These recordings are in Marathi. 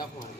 Hare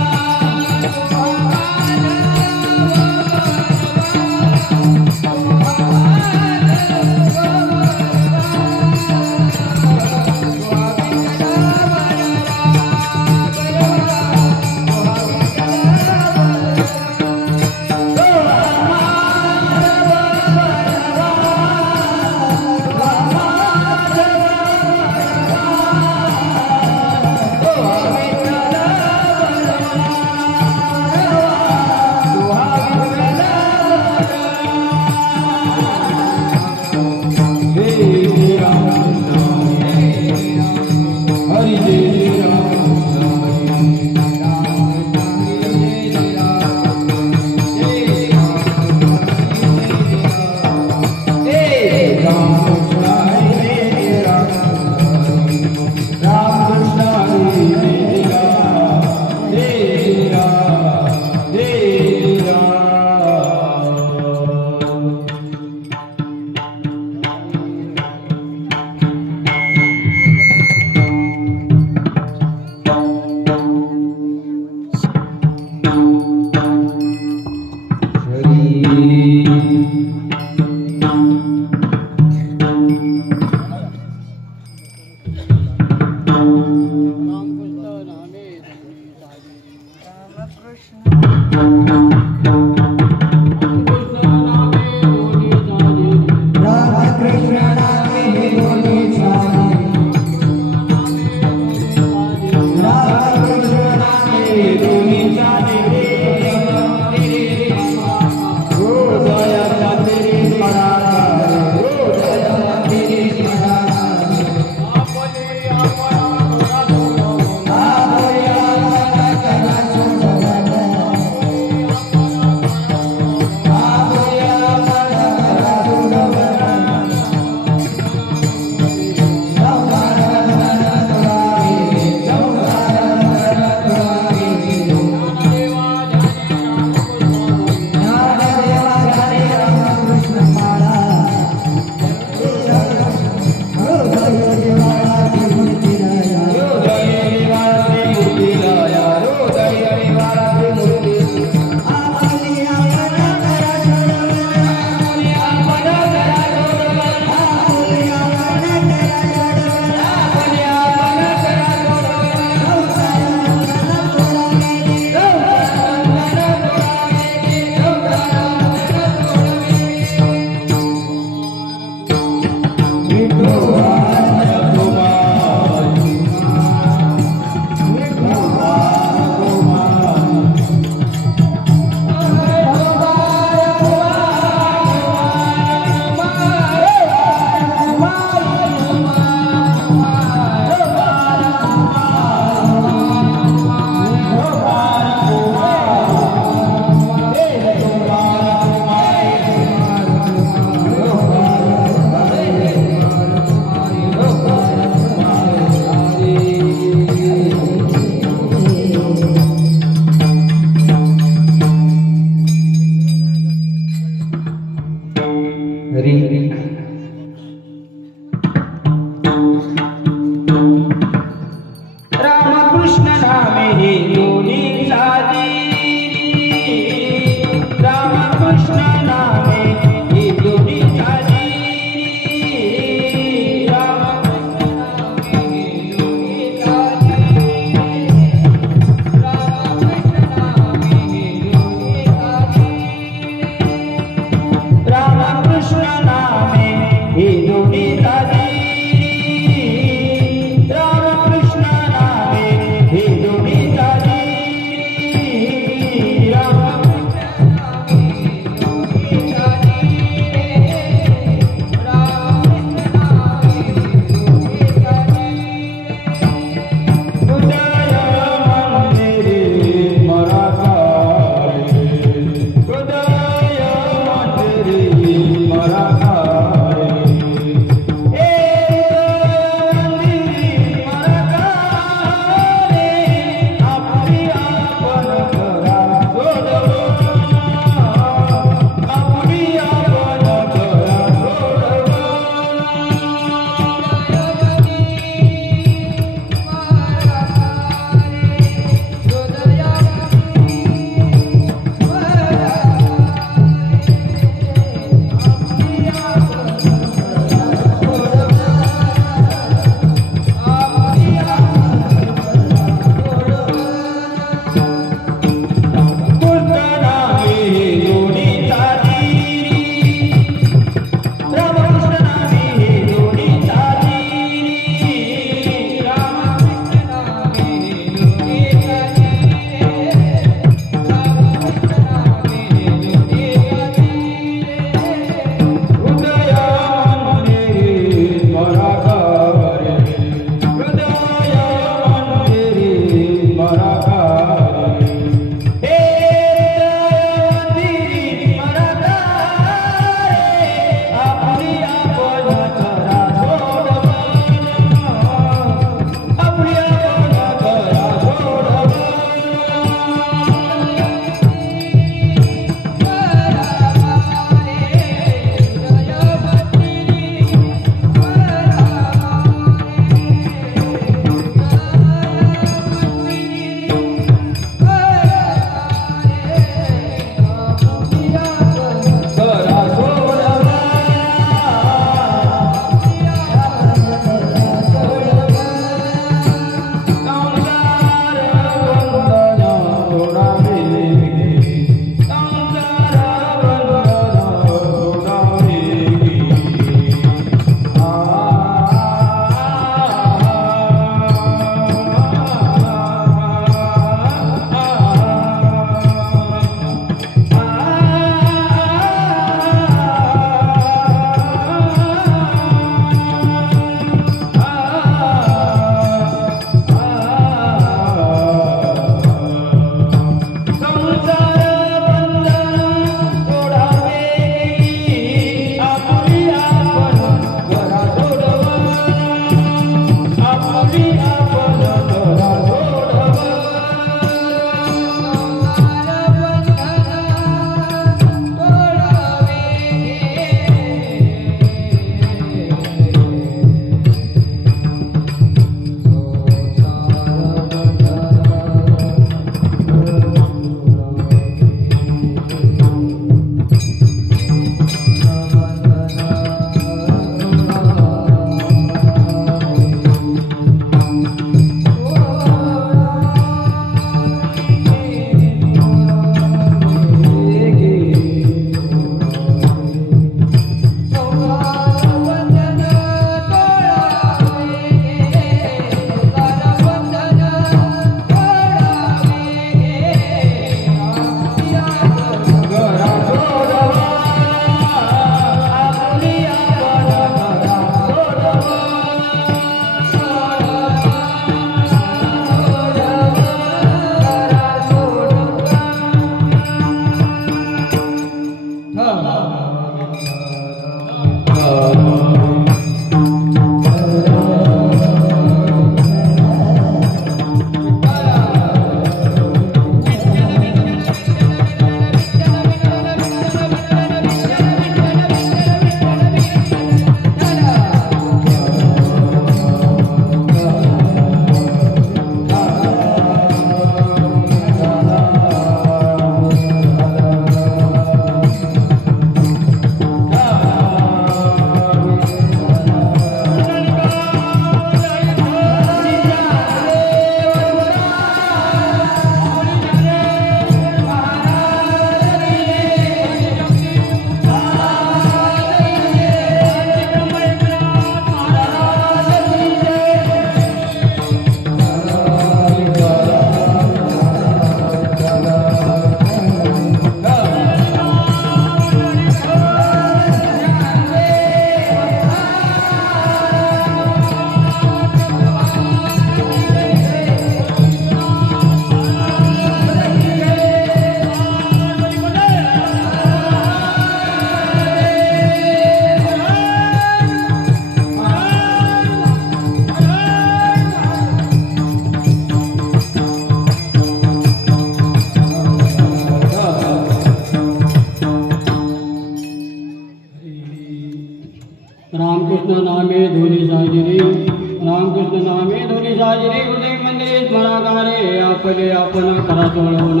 रामकृष्ण नामे धुनी साजरे हृदय मंदिरे स्मराकारे आपले आपण करा सोडवून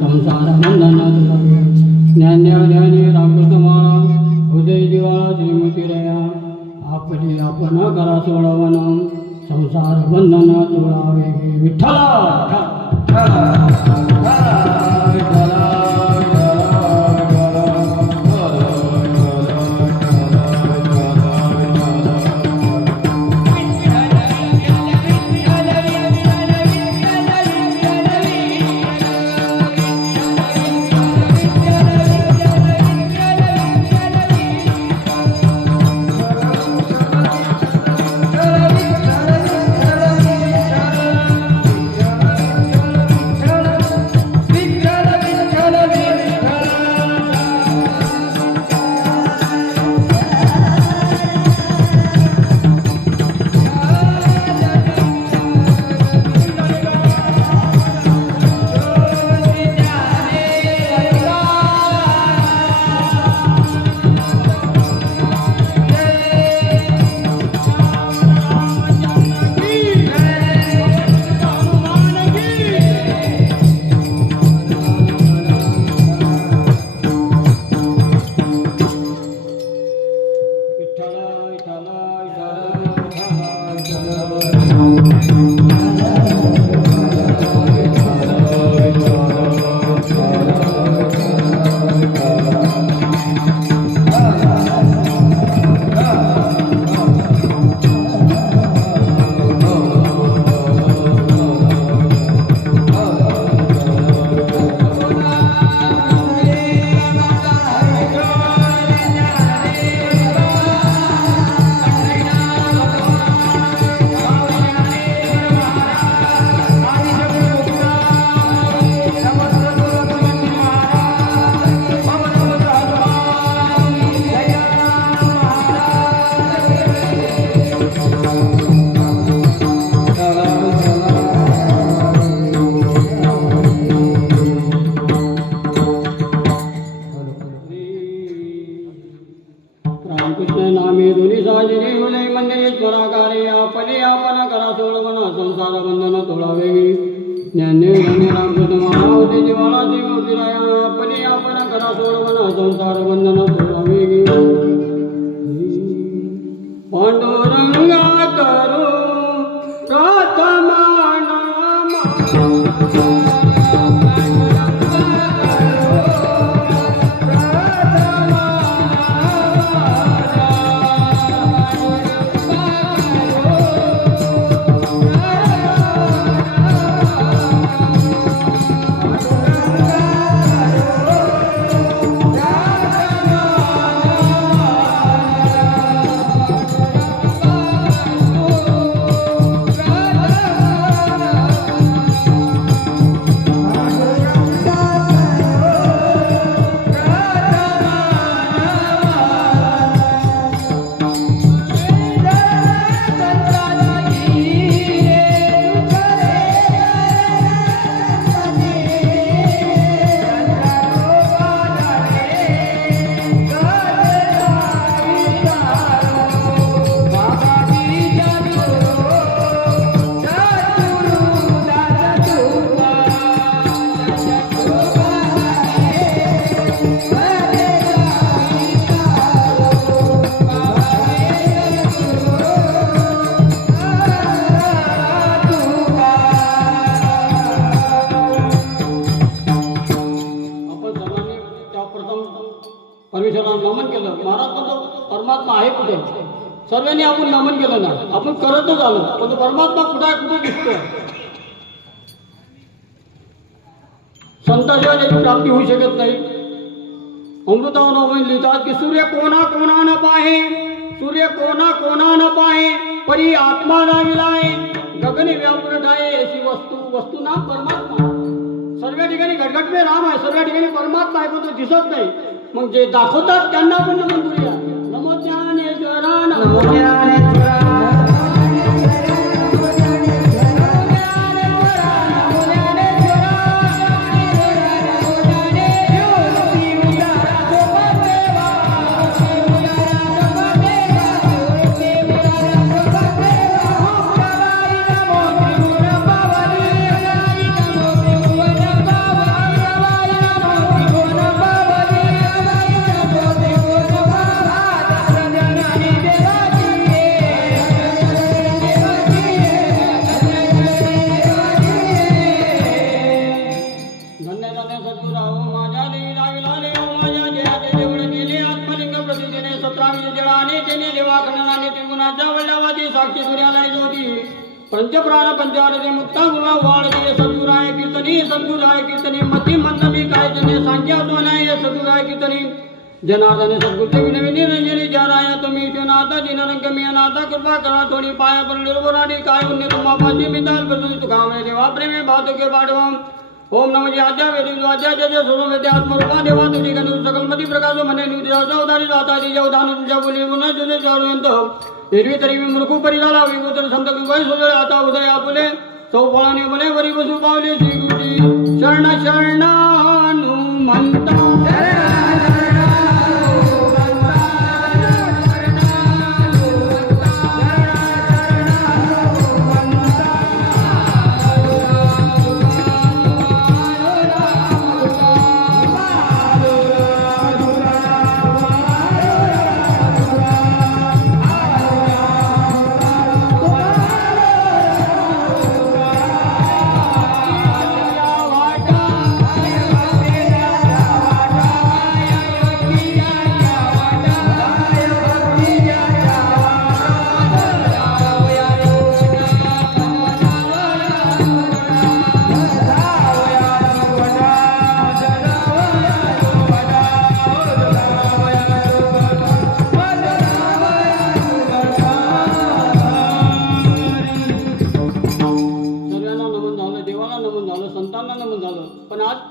संसार बंधन तुलावे ज्ञान्या ज्ञानी रामकृष्ण माळा हृदय दिवाळा श्रीमती रया आपले आपण करा सोडवून संसार बंधन तुलावे विठ्ठला रामकृष्ण नामे धुनी साजरे हृदय मंदिरे स्मराकारे आपले आपण करा सोडवण संसार बंधन तोडावे ज्ञाने ज्ञाने रामकृष्ण माळा होते जिवाळा श्रीमूर्ती राया आपले आपण करा सोडवण संसार बंधन तोडावे पांडुरंगा करू प्रथमा नाम परमेश्वराला नमन केलं. महाराज म्हणतो परमात्मा आहे कुठे? सर्वांनी आपण नमन केलं ना, आपण करतच आलो, पण परमात्मा कुठे आहे, कुठे दिसतोय? संताशिवाय त्याची प्राप्ती होऊ शकत नाही. अमृतावनामध्ये लिहितात की सूर्य कोणा कोणा न पाहे, सूर्य कोणा कोणा न पाहे, परी आत्मा नाविलाय, गगने व्यापून ठाये, अशी वस्तू नाम परमात्मा. सर्व ठिकाणी घटघट में राम आहे, सर्व ठिकाणी परमात्मा आहे, पण तो दिसत नाही. मग जे दाखवतात त्यांना आपण नमन करूया. नमो ज्ञानेश्वरा, नमो ज्ञानेश्वरा. पंचप्राण पंचारते मुक्ता गुणा वाळते सद्गुराय कीर्तनी मती मंदमी काय जने सांख्या दोनाय सद्गुराय कीर्तनी जनार्दने सद्गुरुते विनविनी रंजनी जाराय तुम्ही नाथा दिनरंग मी नाथा कृपा करा थोडी पाया पर निर्वराडी काय उन्ने तुम्हा पाची मिताल बदली तुकामे देवा प्रेमे बातुके पाडवम ओम नमः आद्या वेदी आद्या जय सोनो वेद आत्मरूपा देवा तुझी गण सकल मती प्रकाश मने निद्रा चौदारी जाता दी जवदान तुझ्या बोली गुण जुने जारुयंत एरवी तरी मी मूर्ख परिलाला विभूतर संत गंगाई सोजळे आता उदय आपुले चौफळाने बने वरी बसू पावले श्री गुरुजी शरण शरणानुमंता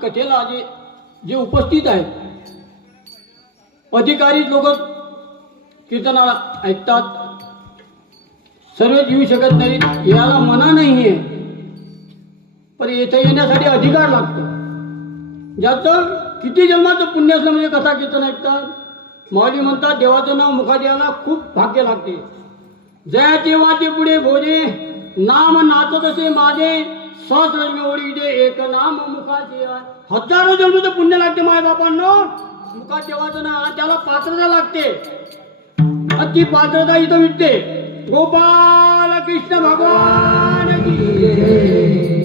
कथेला जे उपस्थित आहेत अधिकारी लोक कीर्तनाला ऐकतात सर्व येऊ शकत नाहीत याला मना नाही आहे पण येथे येण्यासाठी अधिकार लागतो ज्याचं किती जन्माचं पुण्य असलं म्हणजे कथा कीर्तन ऐकतात माऊली म्हणतात देवाचं नाव मुखात यायला खूप भाग्य लागते जयाचे वाचे पुढे भोजे नाम नाचत असे माझे सहस्र ओळी दे एक नाम मुखाचे हजारो जन्मचं पुण्य लागते माय बापांनो मुखात देवाचं नाव त्याला पात्रता लागते ती पात्रता इथं विकते गोपाल कृष्ण भगवान की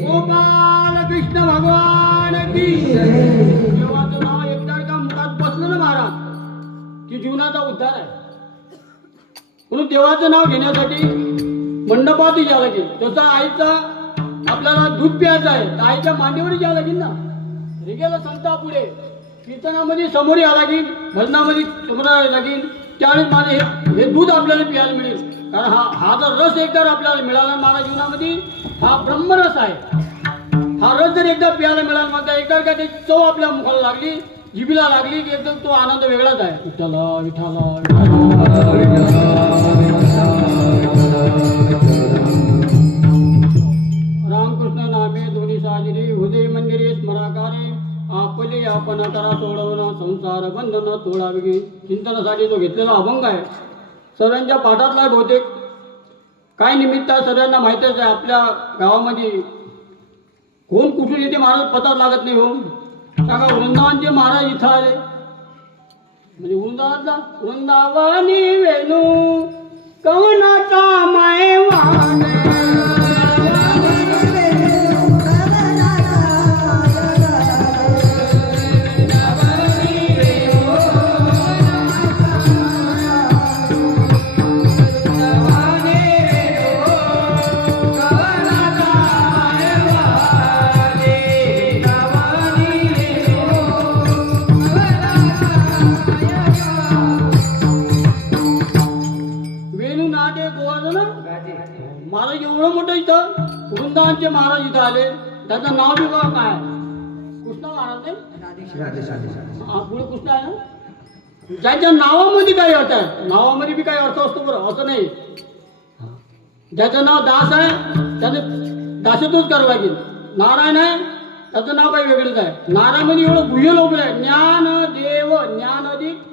गोपाल कृष्ण भगवान की देवाचं नाव एकदा का मुखात बसलं ना महाराज की जीवनाचा उद्धार आहे म्हणून देवाचं नाव घेण्यासाठी मंडपात यावं लागेल जसं आईचा आपल्याला दूध प्यायचं आहे तर आईच्या मांडीवर यावं लागेल ना रेगेला संता पुढे कीर्तनामध्ये समोर यावं लागेल भजनामध्ये समोर यावं लागेल त्यावेळेस माझे हे दूध आपल्याला प्यायला मिळेल कारण हा जर रस एकदा आपल्याला मिळाला माझ्या जीवनामध्ये हा ब्रह्मरस आहे हा रस जर एकदा प्यायला मिळाला मग एकदा का त्याची चव आपल्या मुखाला लागली जिभीला लागली की एकदम तो आनंद वेगळाच आहे विठ्ठला विठ्ठला रामकृष्ण नामे दोन्ही साजिरे हृदय मंदिरे स्मराकारे आपले आपण करा सोडवणं संसार बंधन तोडावे चिंतनासाठी जो घेतलेला अभंग आहे सर्वांच्या पाठातला बहुतेक काय निमित्त सर्वांना माहितीच आहे आपल्या गावामध्ये कोण कुठून येते महाराज पता लागत नाही हो सांगा वृंदावनचे महाराज इथं आले म्हणजे वृंदावनी वेणू कवनाचा मायवान महाराज एवढं मोठं इथं वृंदावनचे महाराज इथं आले त्याचं नाव बी बघा काय कृष्ण महाराज पुढे कृष्ण आहे ना ज्याच्या नावामध्ये काही अर्थ आहे नावामध्ये बी काही अर्थ असतो बरं असं नाही ज्याचं नाव दास आहे त्याचं दासातच करावं लागेल नारायण आहे त्याचं नाव काही वेगळंच आहे नारायणमध्ये एवढं गुह्य लोक आहे ज्ञान देव ज्ञान अधिक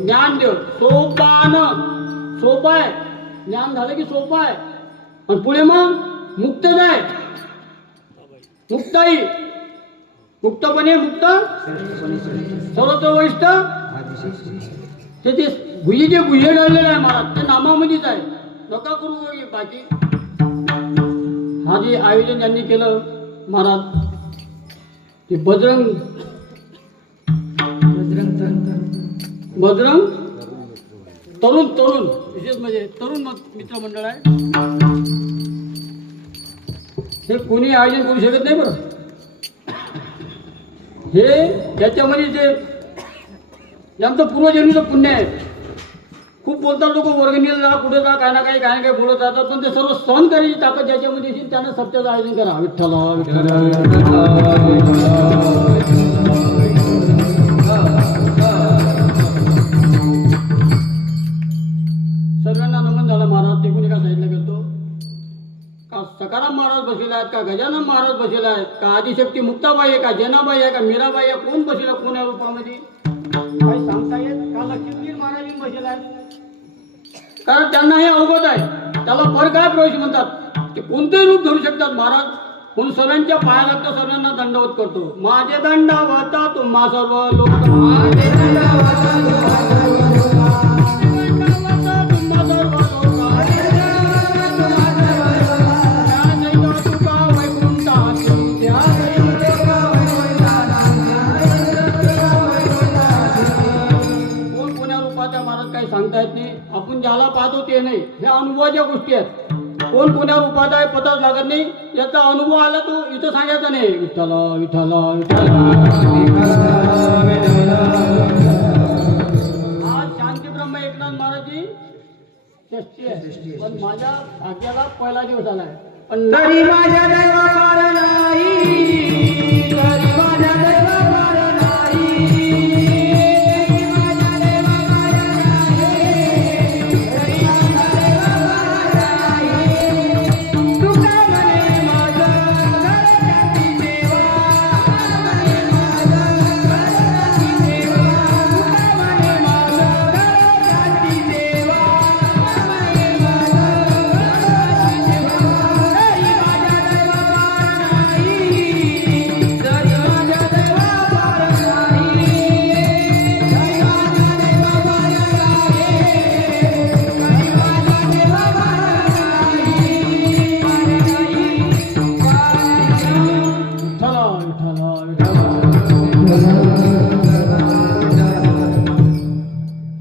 ज्ञानदेव सोपान सोपं आहे ज्ञान झालं की सोपं आहे आणि पुढे मग मुक्तच आहे मुक्ताई मुक्तपणे मुक्त सर्वत्र वैष्ठ ते गुह्य जे गुह्य घडलेलं आहे महाराज ते नामामध्येच आहे नका करू बाकी हा जे आयोजन ज्यांनी केलं महाराज ते बजरंग तरुण तरुण विशेष म्हणजे तरुण मित्रमंडळ आहे. हे कोणी आयोजन करू शकत नाही बरं. हे त्याच्यामध्ये जे आमचं पूर्वजन्मीचं पुण्य आहे. खूप बोलतात लोक वर्गणीला जा कुठे जा काय ना काही बोलत राहतात, पण ते सर्व सहन करायची ताकद ज्याच्यामध्ये येईल त्यानं सत्याचं आयोजन करा. विठ्ठल सर्वांना नमन झालं. महाराज ते कोणी का साईडला गेलतो का सकाराम महाराज बसलेला आहेत का गजानन महाराज बसलेला आहेत का आदिशक्ती मुक्ताबाई आहे का जनाबाई आहे का मीराबाई आहे, कोण बसलेला कोण या रूपामध्ये काही सांगता येत का लक्ष्मीजी महाराज बसलेला आहेत. कारण त्यांना हे अवगत आहे. त्याला पर काय प्रवेश म्हणतात ते कोणतेही रूप धरू शकतात महाराज. म्हणून सर्वांच्या पाया लागतो, सर्वांना दंडवत करतो. माझे दंडवता तुम्हा सर्व लोक, माझे दंडवता तुम्हा सर्व लोक, सांगता येत नाही. आपण ज्याला पाहतो ते नाही, हे अनुभवाच्या गोष्टी आहेत. कोण कोण्या रूपात आहे पताच लागत नाही. याचा अनुभव आला तो इथं सांगायचा नाही. विठ्ठल विठ्ठल विठ्ठल. आज शांती ब्रह्म एकनाथ महाराजची षष्ठी आहे, पण माझ्या भाग्याला पहिला दिवस आलाय. पण तरी माझ्या दैवावर नाही, तरी माझ्या दैवावर नाही.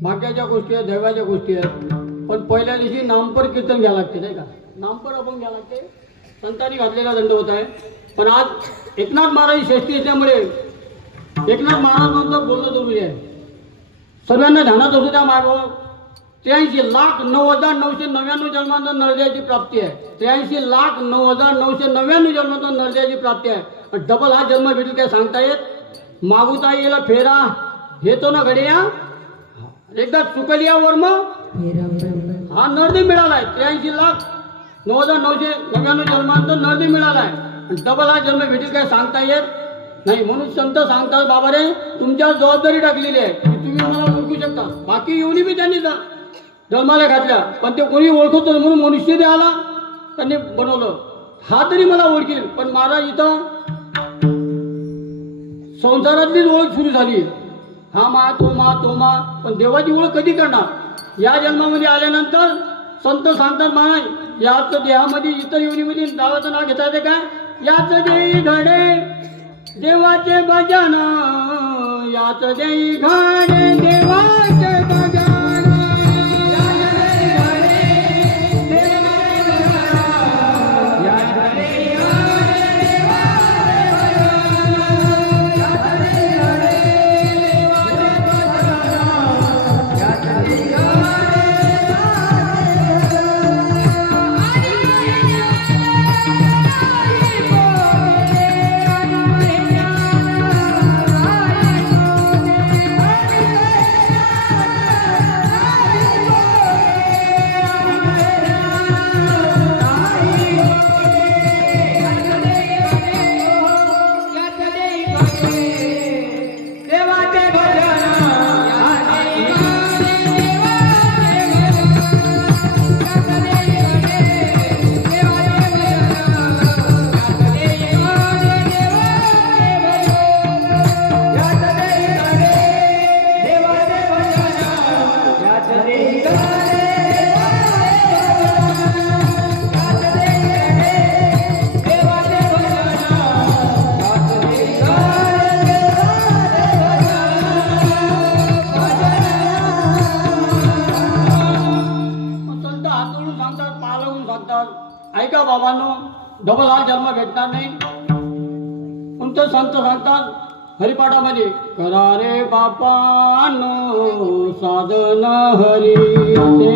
भाग्याच्या गोष्टी आहेत, दैवाच्या गोष्टी आहेत. पण पहिल्या दिवशी नामपर कीर्तन घ्यावं लागते नाही का. नामपर आपण घ्यावं लागते. संतांनी घातलेला दंड होत आहे. पण आज एकनाथ महाराज षष्ठी असल्यामुळे एकनाथ महाराजांचं बोलणं जरुरी आहे. सर्वांना ध्यानात असू द्या. मागं 83,09,999 जन्मांतर नरदेवाची प्राप्ती आहे. 83,09,999 जन्मांतर नरदेवाची प्राप्ती आहे. डबल हा जन्म भेटेल काय सांगता येत. मागुता येईल फेरा घेतो ना घड्या, एकदा चुकलिया वर्म हा नरदेव मिळालाय. 83,09,999 जन्मांतर नरदेव मिळालाय. डबल हा जन्म भेटेल काय सांगता येत नाही. म्हणून संत सांगतात बाबा रे तुमच्यावर जबाबदारी टाकलेली आहे की तुम्ही मला ओळखू शकता. बाकी येऊनी बी त्यांनी जन्माला घातल्या, पण ते कोणी ओळखतो म्हणून मनुष्य द्याला त्यांनी बनवलं. हा तरी मला ओळखील. पण महाराज इथं संसारातलीच ओळख सुरू झाली. हा मा तो मा तो मा, पण देवाची ओळख कधी करणार. या जन्मामध्ये आल्यानंतर संत सांगतात महाराज याच देहामध्ये इतर योनीमध्ये दावाचं नाव घेता येते काय. याच देई घडे देवाचे भजन, याच देई घडे देवाचे भजन. म्हणून सांगतात. ऐका बाबांनो, डबल हा जन्म भेटणार नाही. तुमचं संत सांगतात हरिपाठामध्ये, करा रे बापानो साधन हरीचे.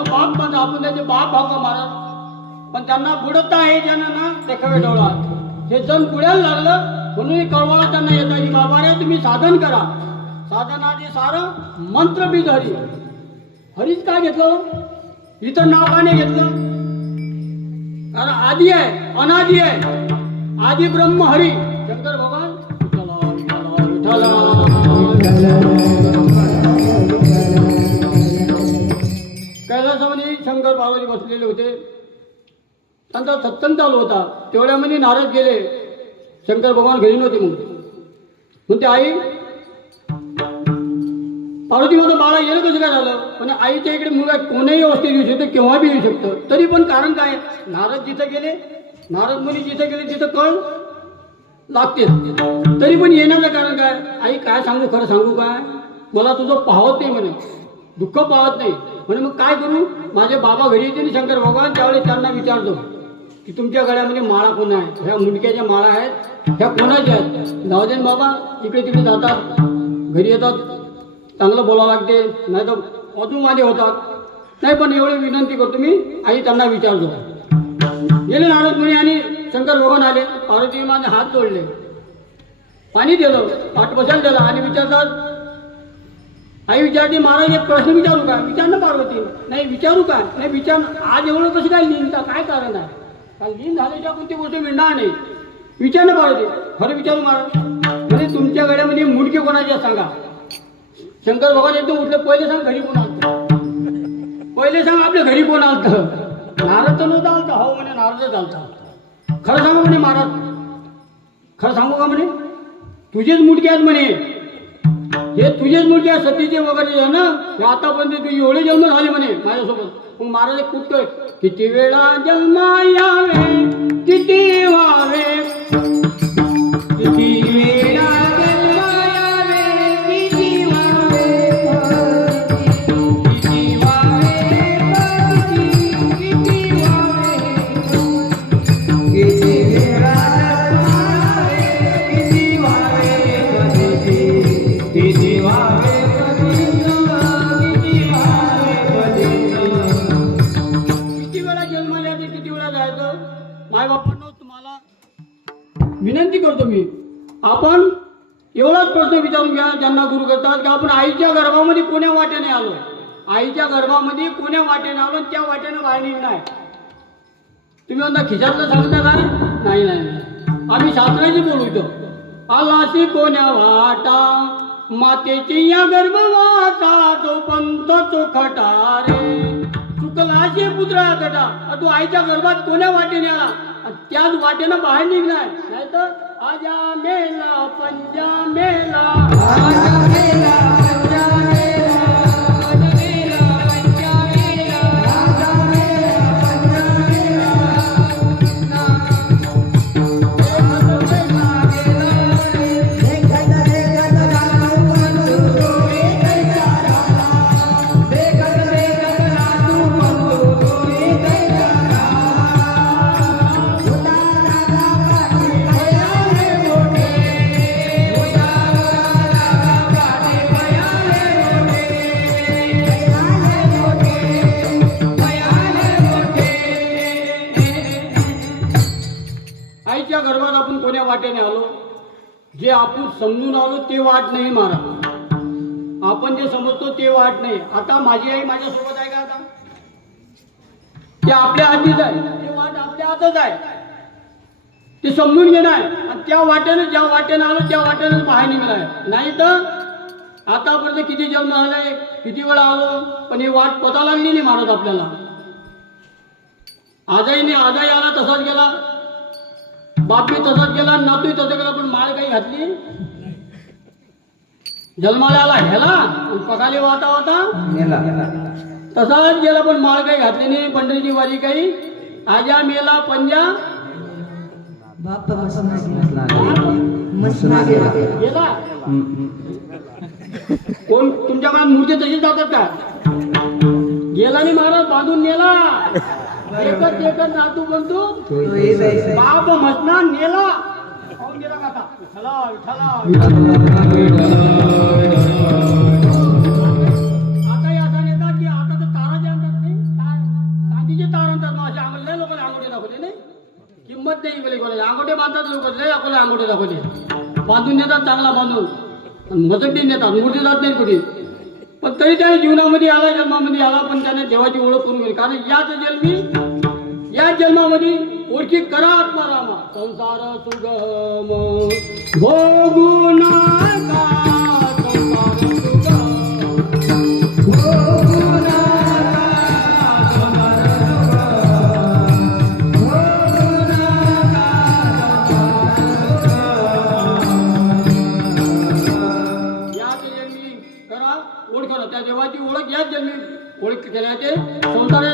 बाप म्हणजे आपण त्याचे बाप भाव महाराज, पण त्यांना बुडत आहे ज्यांना ना देखावे डोळा. हे जण बुडायला लागलं म्हणून कळवाळा त्यांना येत आहे. बाबा रे तुम्ही साधन करा. साधनाचे सारं मंत्र बीज हरी. हरीच काय घेतलं, इथं नाव का नाही घेतलं? कारण आधी आहे, अनादी आहे. आदी ब्रह्म हरी शंकर भगवान. कैलासामध्ये शंकर पार्वती बसलेले होते. त्यांचा सत्संग चालू होता. तेवढ्यामध्ये नारद गेले. शंकर भगवान घरी नव्हते. म्हणते आई पार्वती माझं बाळा येणं कसं काय झालं? म्हणजे आईच्या इकडे मुलगा कोणीही अवस्थेत येऊ शकतो, केव्हा बी येऊ शकतं. तरी पण कारण काय? नारद जिथं गेले, नारद मुनी जिथं गेले तिथं कळ लागते. तरी पण येण्याचं कारण काय? आई काय सांगू, खरं सांगू काय? मला तुझं पाहत नाही म्हणे, दुःख पाहत नाही म्हणे. मग काय करू? माझे बाबा घरी येते ना शंकर भगवान, त्यावेळेस त्यांना विचारतो की तुमच्या गळ्यामध्ये माळा कोण आहे? ह्या मुंडक्याच्या माळा आहेत, ह्या कोणाच्या आहेत? जाऊ दे बाबा, इकडे तिकडे जातात, घरी येतात, चांगलं बोलावं लागते, नाही तर अजून माझे होतात. नाही पण एवढी विनंती करतो मी, आई त्यांना विचारतो. गेले नारद मुनी आणि शंकर भगवान आले. पार्वती माझे हात जोडले, पाणी दिलं, पाठ बसायला दिलं आणि विचारतात. आई विचारते महाराज एक प्रश्न विचारू का? विचार ना पार्वती. नाही विचारू का? नाही विचार. आज एवढं कसं काय लीन का? काय कारण आहे? कारण लीन झाल्याच्या कोणती गोष्ट मिळणार नाही. विचार ना पार्वती. खरं विचारू महाराज. म्हणजे तुमच्या गळ्यामध्ये मुंडके कोणाचे सांगा. शंकर भगवान एकदम उठले. पहिले सांग घरी कोण आलतं? पहिले सांग आपल्या घरी कोण आलतं? नारद तर नव्हता आलता. हो म्हणे नारदच आलता. खरं सांगू म्हणे महाराज. खरं सांगू का म्हणे? तुझेच मुंडके आहेत म्हणे. हे तुझेच मुलगे आहे, सतीचे वगैरे आहे ना. हे आतापर्यंत तुझी एवढे जन्म झाले म्हणे माझ्यासोबत. मग महाराज कुठतोय, किती वेळा जन्म यावे, किती व्हावे, किती वेळा जन्म यावे, किती व्हावे, किती व्हावे, किती व्हावे, किती वेळा विनंती करतो मी. आपण एवढाच प्रश्न विचारून घ्या ज्यांना गुरु करतात की आपण आईच्या गर्भामध्ये कोण्या वाट्याने आलो, आईच्या गर्भामध्ये कोण्या वाट्याने आलो, त्या वाट्याने बाहेर निघणार. तुम्ही म्हणता खिशातलं सांगता काय? नाही नाही नाही, आम्ही शास्त्राची बोलू. आलासी कोण्या वाटा मातेची या गर्भवाता, तो पंत चोखटा रे चुकलाशी पुत्रा कटा. तू आईच्या गर्भात कोण्या वाटेने आला, त्याच वाटेनं बाहेर निघणार. नाही तर आजा मेला पंजा मेला, आजा मेला पंजा मेला, आजा मेला पंजा मेला, आजा मेला पंजा मेला. आईच्या गर्भात आपण कोण्या वाटेने आलो, जे आपण समजून आलो ते वाट नाही महाराज. आपण जे समजतो ते वाट नाही. आता माझी आई माझ्यासोबत आहे का? आता ते आपल्या हातीच आहे, ते वाट आपल्या हातच आहे. ते समजून घेणं आहे आणि त्या वाटेने ज्या वाटेने आलो त्या वाटेने बाहेर निघणं आहे. नाही तर आतापर्यंत किती जन्म झाले, किती वेळा आलो, पण ही वाट पता लागली नाही महाराज आपल्याला. आजही आला तसाच गेला, बापी तसाच गेला, नातूही तसं गेला, पण माळ काही घातली. जन्माला आला ह्याला आणि पगाले वाता होता तसाच गेला, पण माळ काही घातली नाही. पंढरीची वारी काही आजा मेला पंजा गेला. कोण तुमच्या काळात मूर्ती तशीच जातात का? गेला नाही महाराज, बांधून नेला. एकच एकच नातू बनतो बाप म्हसना नेला. पाहून गेला का आता? चला विठ्ठला. आता असा नेतात की आता तर तारा जे आणतात नाही, चांदीचे तार आणतात. मग असे आंघोळ नाही, लोकांना अंगोठे दाखवले नाही, किंमत नाही गेली कोणाला. अंगोठे बांधतात लोक, लय आपल्याला अंगोठे दाखवले, बांधून नेतात चांगला बांधून, मजकटी नेतात, मूर्ती जात नाही कुठे. पण तरी त्याने जीवनामध्ये आला, जन्मामध्ये आला, पण त्याने देवाची ओळख करून गेली. कारण या जन्मामध्ये ओळखी करा आत्मारामा. संसार सुगम भोगू नका, संसार सुगम भोगू नका, संसार सुगम भोगू नका, याच जन्मी करा ओळख. त्या देवाची ओळख याच जन्मी ओळख केल्याचे. संसार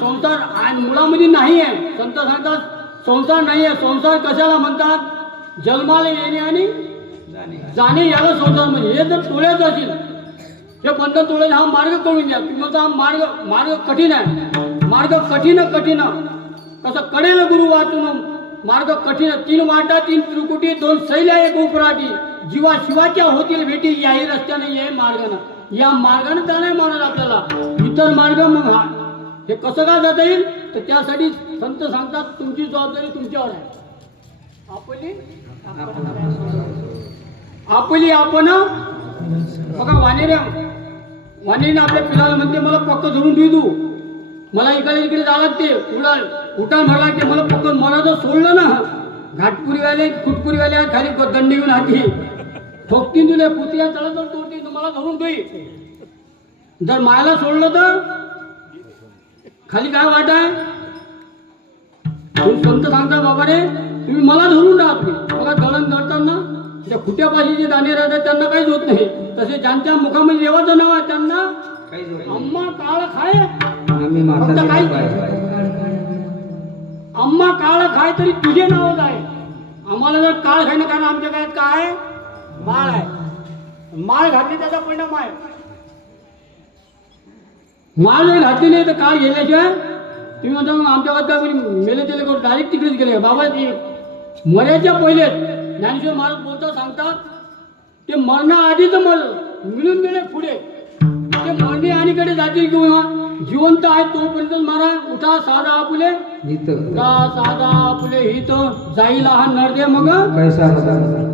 संसार आणि मुलामध्ये नाही आहे. संत सांगतात संसार नाही आहे. संसार कशाला म्हणतात? जन्माला येणे आणि जाणे याला संसार म्हणजे. हे जर तोळ्याचं असेल, हे बंधन तोळ्याचा हा मार्ग कळून घ्या. तुम्ही म्हणता हा मार्ग कठीण आहे. मार्ग कठीण कसं कडेल गुरु वाचून मार्ग कठीण. 3 वाटा 3 त्रिकुटी 2 शैल्या 1 उपराटी. जीवा शिवाच्या होतील भेटी, याही रस्त्याने याही मार्गानं. या मार्गाने जाणार मानत आपल्याला. इतर मार्ग मग हा हे कसं काय जाता येईल? तर त्यासाठी संत सांगतात तुमची जबाबदारी तुमच्यावर आहे. आपली आपण बघा. वाणीने आपल्या पिलाला म्हणते मला पक्क धरून ठेव तू, मला इकडे जावं लागते, उठाण भर लागते, मला पक्क. मला जर सोडलं ना, घाटपुरीवाले खुटपुरीवाले खाली दंड घेऊन हाती ठोकतीन, तुला पुतळ्या चढत तोडतील, तुम्हाला धरून ठेवी. जर मायला सोडलं तर खाली काय वाट आहे? संत सांगता बाबा रे तुम्ही मला धरून राहत नाही. बघा दळण दळताना त्या खुट्यापाशी जे दाणे राहतात त्यांना काहीच होत नाही. तसे ज्यांच्या मुखामध्ये देवाचं नाव आहे त्यांना अम्मा काळ खाय, फक्त काही अम्मा काळ खाय तरी तुझे नावच आहे. आम्हाला जर काळ खायनं, कारण आमच्या काय काय माळ आहे. माळ घातली त्याचा परिणाम आहे. माळ जर घातली नाही तर काळ गेल्याशिवाय तुम्ही म्हणता मग आमच्या गावात काय मेले तेले करून डायरेक्ट तिकडेच गेले. बाबा ते मरायच्या पहिले ज्ञानेश्वर महाराज बोलता सांगतात ते मरणाआधीच मिळून गेले पुढे. ते मरणे आणीकडे जातील किंवा जिवंत आहे तोपर्यंत महाराज उठा साधा आपुले साधा आपुले हित जाईल हा नरदे. मग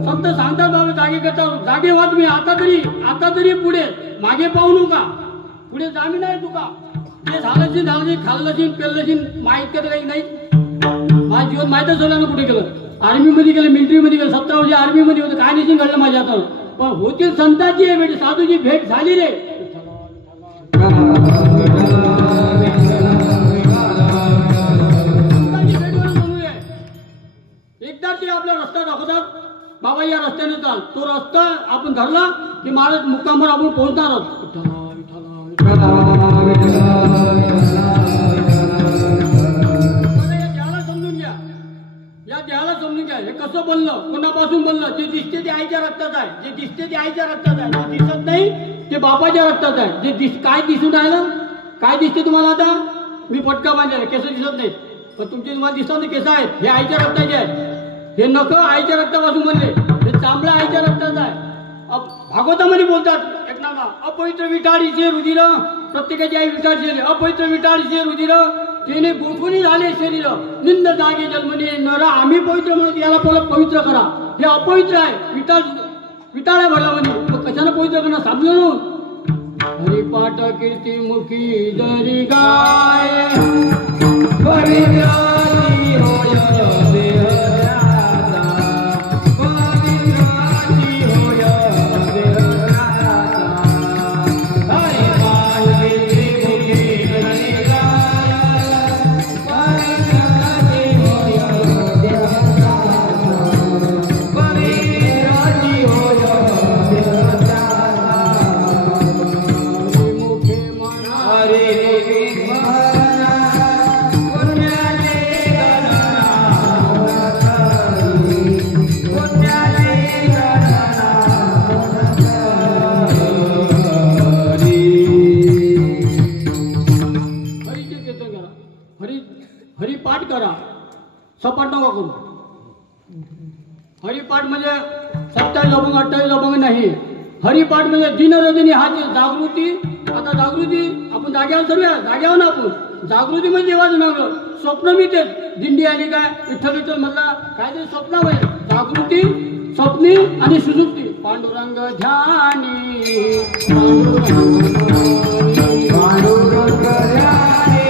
संत सांगतात बाबा जागे करता जागे व्हा तुम्ही. आता तरी पुढे मागे पाहू नका. पुढे जामी नाही तुका. ते झालं खाल्लं पेल्लं माहीत कधी काही नाही. माझं जीवन माहीतच झालं ना कुठे गेलं. आर्मीमध्ये गेलं, मिलिटरीमध्ये गेलं, 17 वर्ष आर्मीमध्ये होतं. काय नाही घडलं माझ्या हातानं. पण होतील संतांची भेट, साधूची भेट झाली रे. एकदा ते आपला रस्ता दाखवतात, बाबा या रस्त्याने चाल. तो रस्ता आपण धरला की महाराज मुक्कामावर आपण पोहोचणार आहोत. या देहाला समजून घ्या. हे कसं बनलं, कोणापासून बनलं? जे दिसते ते आईच्या रक्तात आहे. जे दिसते ते आईच्या रक्तात आहे. जे दिसत नाही ते बापाच्या रक्तात आहे. जे काय दिसून राहिलं, काय दिसते तुम्हाला? आता मी पटका बांधलेला, केस दिसत नाहीत, पण तुमचे तुम्हाला दिसतात ना केस आहेत, हे आईच्या रक्ताचे आहेत. हे नख आईच्या रक्तापासून बनले. हे चांबडा आईच्या रक्ताचा आहे. भागवतामध्ये बोलतात एकनाथा, अपवित्र विटाळीचे रुधिर, प्रत्येकाची आई विटाळीचे, अपवित्र विटाळीचे रुधिर तिने बुडकुनी झाले शरीर निंद जागे जन्मने नरा आम्ही पवित्र म्हणून याला पवित्र करा. हे अपवित्र आहे. विटाळ्या भरला म्हणजे मग कशाला पवित्र करणं समजून. हरिपाठ कीर्ती मुखी जरी गाय पवित्राची होय देहराजा, पवित्राची होय देहराजा. हरिपाठ कीर्ती मुखी जरी गाय पवित्राची होय देहराजा, पवित्राची होय देहराजा. मुखे म्हणा हरी हरिपाठ करा. सपाट नका करू. हरिपाठ म्हणजे 27 अभंग 28 अभंग नाही. हरिपाठ म्हणजे दिनरजनी हा जागृती. आता जागृती आपण जाग्यावर सर्व जाग्यावर ना आपण जागृती म्हणजे देवाचं नाव. स्वप्न मी तेच दिंडी आली काय विठ्ठल विठ्ठल म्हटलं काय ते स्वप्नामध्ये जागृती स्वप्नी आणि सुजुक्ती. पांडुरंग ध्यानी पांडुरंग ध्यानी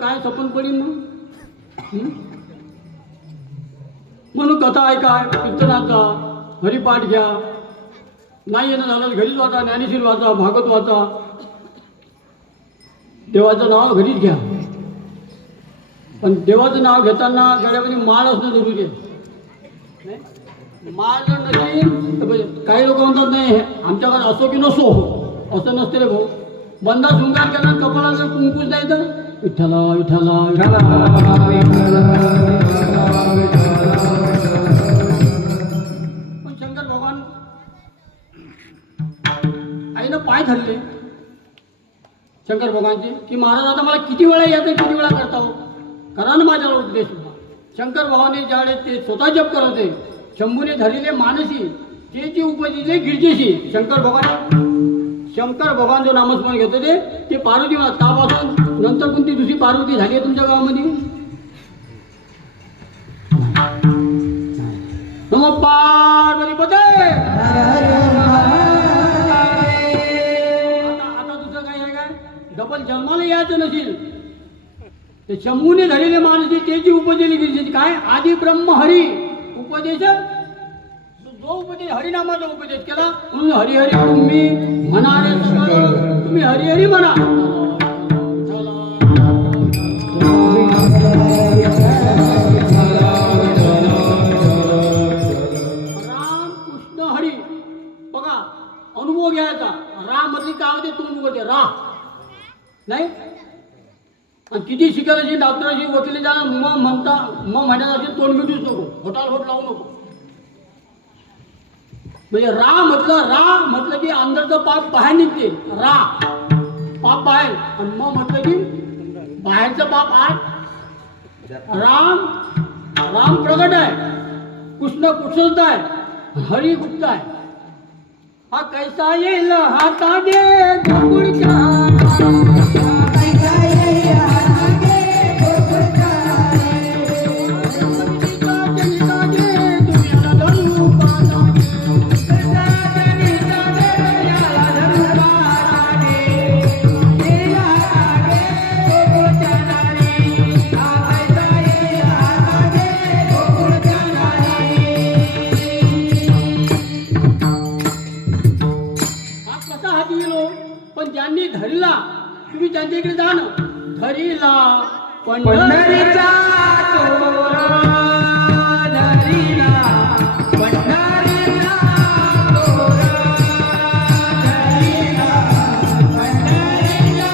काय सपन पडीन म्हणून कथा ऐका कीर्तनाचा हरिपाठ घ्या. नाही येणं झालं घरीच वाचा. ज्ञानेश्वर वाचा भागवत वाचा. देवाचं नाव घरीच घ्या. पण देवाचं नाव घेताना गळ्यामध्ये माळ असणं जरुरी आहे. माळ जर नसेल तर काही लोक म्हणतात नाही आमच्याकडे असो की नसो असं नसते रे भाऊ. बंदा शृंगार केला कपाळाला कुंकूच नाही तर विठ्ठला विठ्ठला पण शंकर भगवान आईनं पाय धरले शंकर भगवानचे की महाराज आता मला किती वेळा यायचं किती वेळा करता हो करा ना माझ्याला उपदेश. शंकर भगवानने ज्यावेळेस ते स्वतः जप करत होते शंभूने धरलेले मानसी ते जे उपदिले गिरजेशी शंकर भगवान जो नामस्मरण घेत होते ते पार्वती म्हणा त्यापासून नंतर कोणती दुसरी पार्वती झाली आहे तुमच्या गावामध्ये. नमो पार्वती पते. आता दुसरं काय आहे काय डबल जन्माला यायचं नसेल ते शंभूने धरलेले माणसे त्याची उपदेश गिरजेची काय आदि ब्रह्म हरी उपदेश. जो उपदेश हरिनामाचा उपदेश केला म्हणून हरिहरी तुम्ही म्हणारे तुम्ही हरिहरी म्हणा. राम कृष्ण हरी बघा अनुभव घ्यायचा. राम म्हटली काय होते तुम्ही होते रा नाही. आणि किती शिकायची डॉक्टराची वकिली जाणार मग म्हणतात असेल तोंड मिठूच नको होटाल होट लावू नको. म्हणजे रा म्हटलं की अंदरचं पाप बाहेर निघते. रा पाप बाहेर आणि मग म्हटलं की बाहेरचं पाप आत. राम प्रगट आहे. कृष्ण कुशलता आहे. हरी गुप्त आहे. हा कैसा येईल हाता दे गोकुळच्या पण ज्यांनी धरला तुम्ही त्यांच्या इकडे जा ना. धरीला पंढरीचा धरीला पंढरीचा धरीला पंढरीचा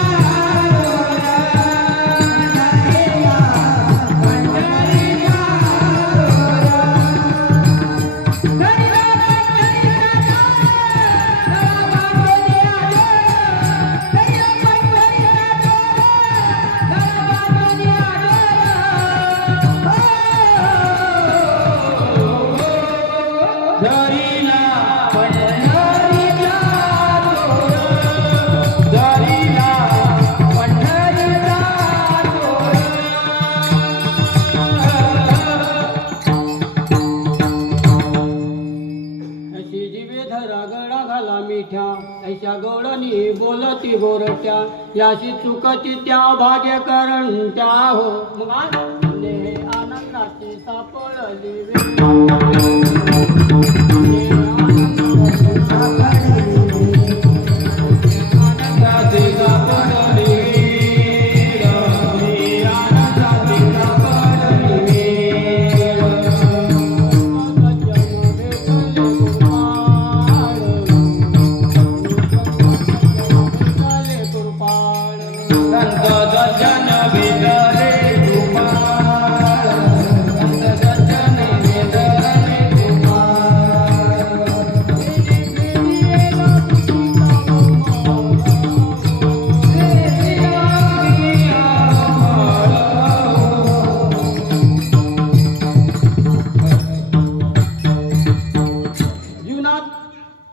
बोलती गोरट्या याशी चुकती त्या भाग्य करंट्या हो मग आज हे आनंदाची सापडली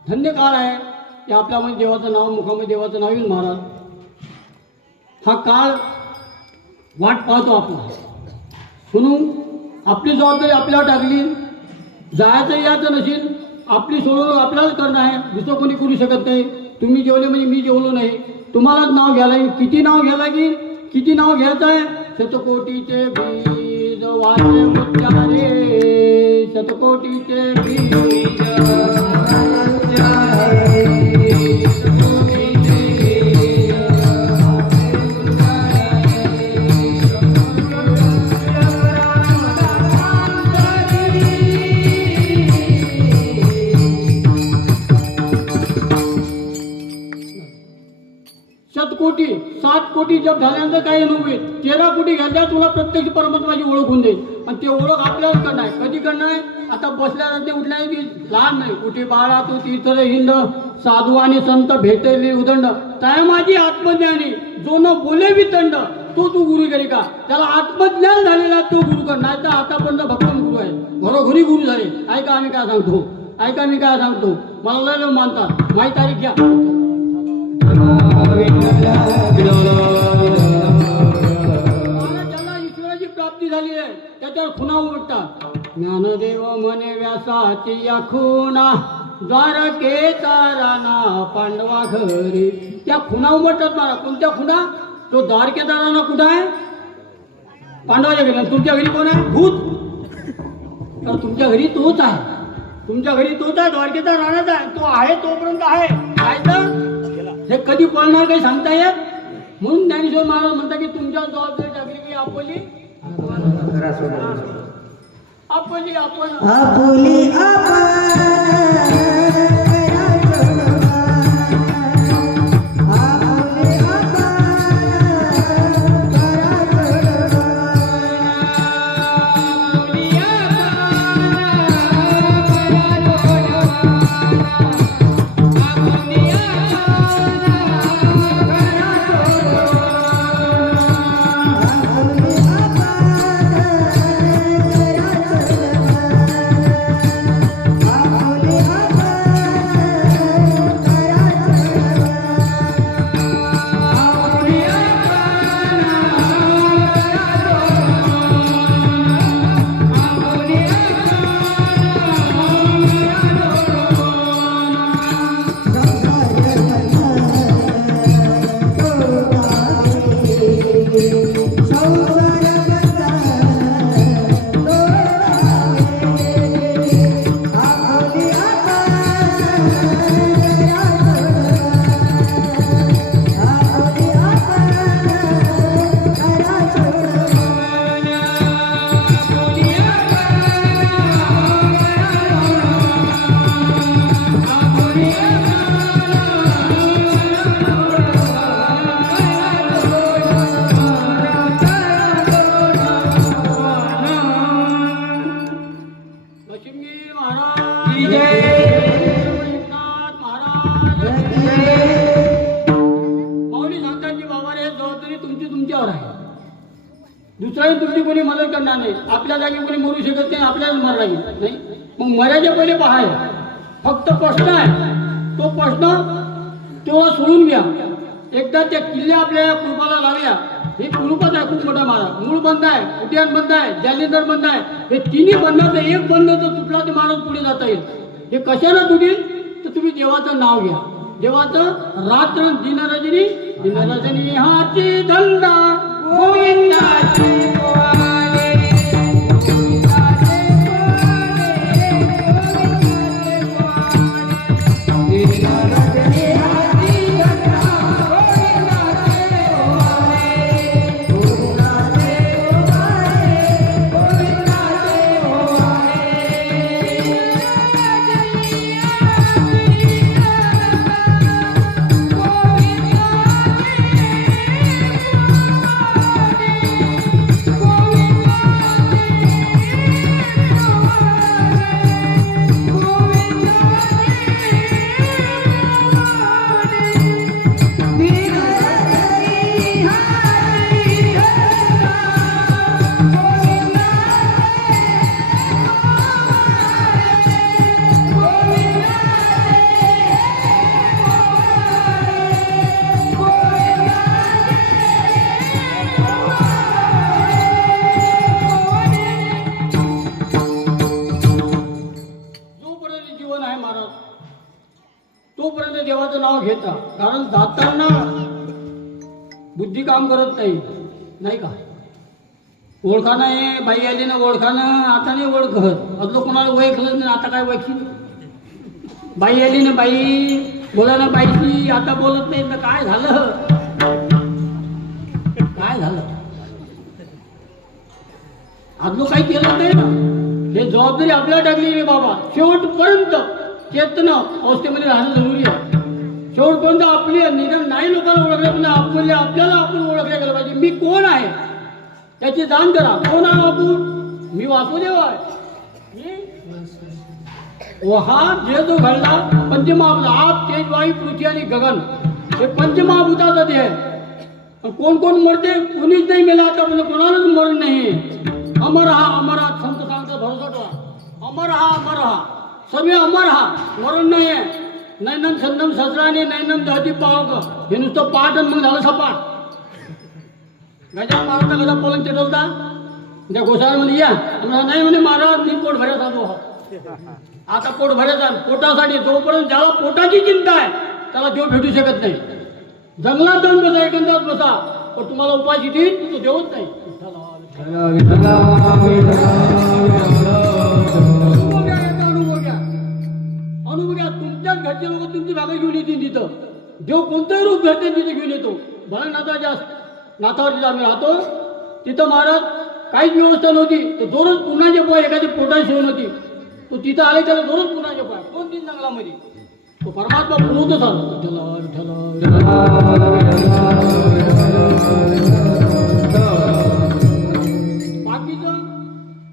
धन्य काळ आहे की आपल्यामध्ये देवाचं नाव मुखामध्ये देवाचं नाव येईल महाराज. हा काळ वाट पाहतो आपला म्हणून आपली जबाबदारी आपल्यावर टाकली. जायचं याचं नसेल आपली सोडवणूक आपल्यालाच करणं आहे. दुसरं कोणी करू शकत नाही. तुम्ही जेवले म्हणजे मी जेवलो नाही. तुम्हालाच नाव घ्यायला लागेल. किती नाव घ्यायला लागेल किती नाव घ्यायचं आहे. शतकोटीचे बीज वाचे उच्चारे शतकोटीचे बीज शतकोटी 7 कोटी जप झाल्यानंतर काही नव्हे 13 कोटी घ्यायच्या तुला प्रत्यक्ष परमात्माची ओळख होऊन जाईल. आणि ते ओळख आपल्याला करणार आहे. कधी करणार आहे. आता बसल्यानंतर उठल्या की लहान नाही कुठे बाळा तू तीर्थरे हिंद साधू आणि संत भेटले उदंड काय माझी आत्मज्ञानी जो न बोले वितंड तो तू गुरु करी का. त्याला आत्मज्ञान झालेला तो गुरु कर. नाही तर आतापर्यंत भक्कम गुरु आहे. घरोघरी गुरु झाले. ऐका आम्ही काय सांगतो. ऐका मी काय सांगतो. मला लय मानतात. माही तारीख घ्या. ज्यांना ईश्वराची प्राप्ती झाली आहे त्याच्यावर खुणा उमटतात. ज्ञानदेव म्हणे व्यासाची या खुणा द्वारकेचा राणा पांडवा घरी. त्या खुणा उमटतात मला. कोणत्या खुणा. तो द्वारकेचा राणा कुठं आहे. पांडवाच्या घरी. तुमच्या घरी कोण आहे. भूत. तर तुमच्या घरी तोच आहे. तुमच्या घरी तोच आहे. द्वारकेचा राणाच आहे. तो आहे तोपर्यंत आहे. काय तर हे कधी पळणार काही सांगता येत. म्हणून ज्ञानेश्वर महाराज म्हणतात की तुमच्या जबाबदारी टाकली की आपली दुसऱ्याही तुमची कोणी मदत करणार नाही. आपल्या जागी कोणी मरू शकत नाही. आपल्यालाच मारा लागेल नाही. मग मरायच्या पहिले पहाय फक्त प्रश्न आहे. तो प्रश्न तेव्हा सोडून घ्या. एकदा त्या किल्ल्या आपल्या कुलपाला लागल्या. हे कुलूपच आहे खूप मोठा महाराज. मूळ बंद आहे. उद्यान बंद आहे. जालिंदर बंद आहे. हे तिन्ही बंदाचं एक बंद जर तुटला तर महाराज पुढे जाता येईल. हे कशाला तुटेल तर तुम्ही देवाचं नाव घ्या. देवाचं रात्र दिनरजनी दिनरजनी हाती धंदा गोविंदाची गोवारे, गोविंदाचे गोवारे, गोविंदाचे गोवारे. दिनरजनी हाती धंदा गोविंदाचे गोवारे, गोविंदाचे गोवारे, गोविंदाचे गोवारे. जीवन आहे महाराज तोपर्यंत देवाचं नाव घेता, कारण जाताना बुद्धी काम करत नाही का. ओळखाना आहे बाई आली ना ओळखाना, आता नाही ओळखत अजून कोणाला ओळखलं नाही. आता काय ओळखी बाई आली ना बाई बोला ना बाईची, आता बोलत नाही तर काय झालं काय झालं. अजून काही केलं नाही ना. हे जबाबदारी आपल्याला टाकली रे बाबा. शेवटपर्यंत चेतन अवस्थेमध्ये राहणं जरुरी आहे. शेवटपर्यंत आपली निदान नाही लोकांना ओळखलं पण आपल्याला आपण ओळखलं गेलं पाहिजे. मी कोण आहे त्याची जाण करा. कोण आहे आपण? मी वासुदेव आहे. हा जे जो घडला पंचमहाभूत आप तेज वायू पृथ्वी आणि गगन हे पंचमहाभूताचा देह आहे. कोण कोण मरते? कोणीच नाही मेला आता म्हणजे कोणालाच मरण नाही. अमर हा संत सांगतात भरोसा ठेवा. अमर हा सर्व अमर हा मरण नाही आहे. नैनम संदम सहस्राने नैनम दहती पावक हे नुसतं पाठ आणि मग झालं सपाट. गजान महाराजचा कसा पलंग चढवता त्या गोसाळ्यामध्ये या नाही म्हणे महाराज मी पोट भरत आलो. आता पोट भरत आहे. पोटासाठी जोपर्यंत ज्याला पोटाची चिंता आहे त्याला देव भेटू शकत नाही. जंगलात जाऊन बसा एखाद्यात बसा पण तुम्हाला उपाशी देईल तो देवच नाही. अनुभव घ्या. तुमच्याच घरचे लोक तुमची भागा घेऊन येतील तिथं. देव कोणतंही रूप भेटते तिथे घेऊन येतो. भरनाथाच्या नाथावर जिथं आम्ही राहतो तिथं महाराज काहीच व्यवस्था नव्हती. तर दररोज पुन्हाचे पोय एखादी पोटाची सोय नव्हती. तो तिथं आले त्याला दररोज पुन्हाचे पोय 2-3 जंगलामध्ये तो परमात्मा पुरवतच आला.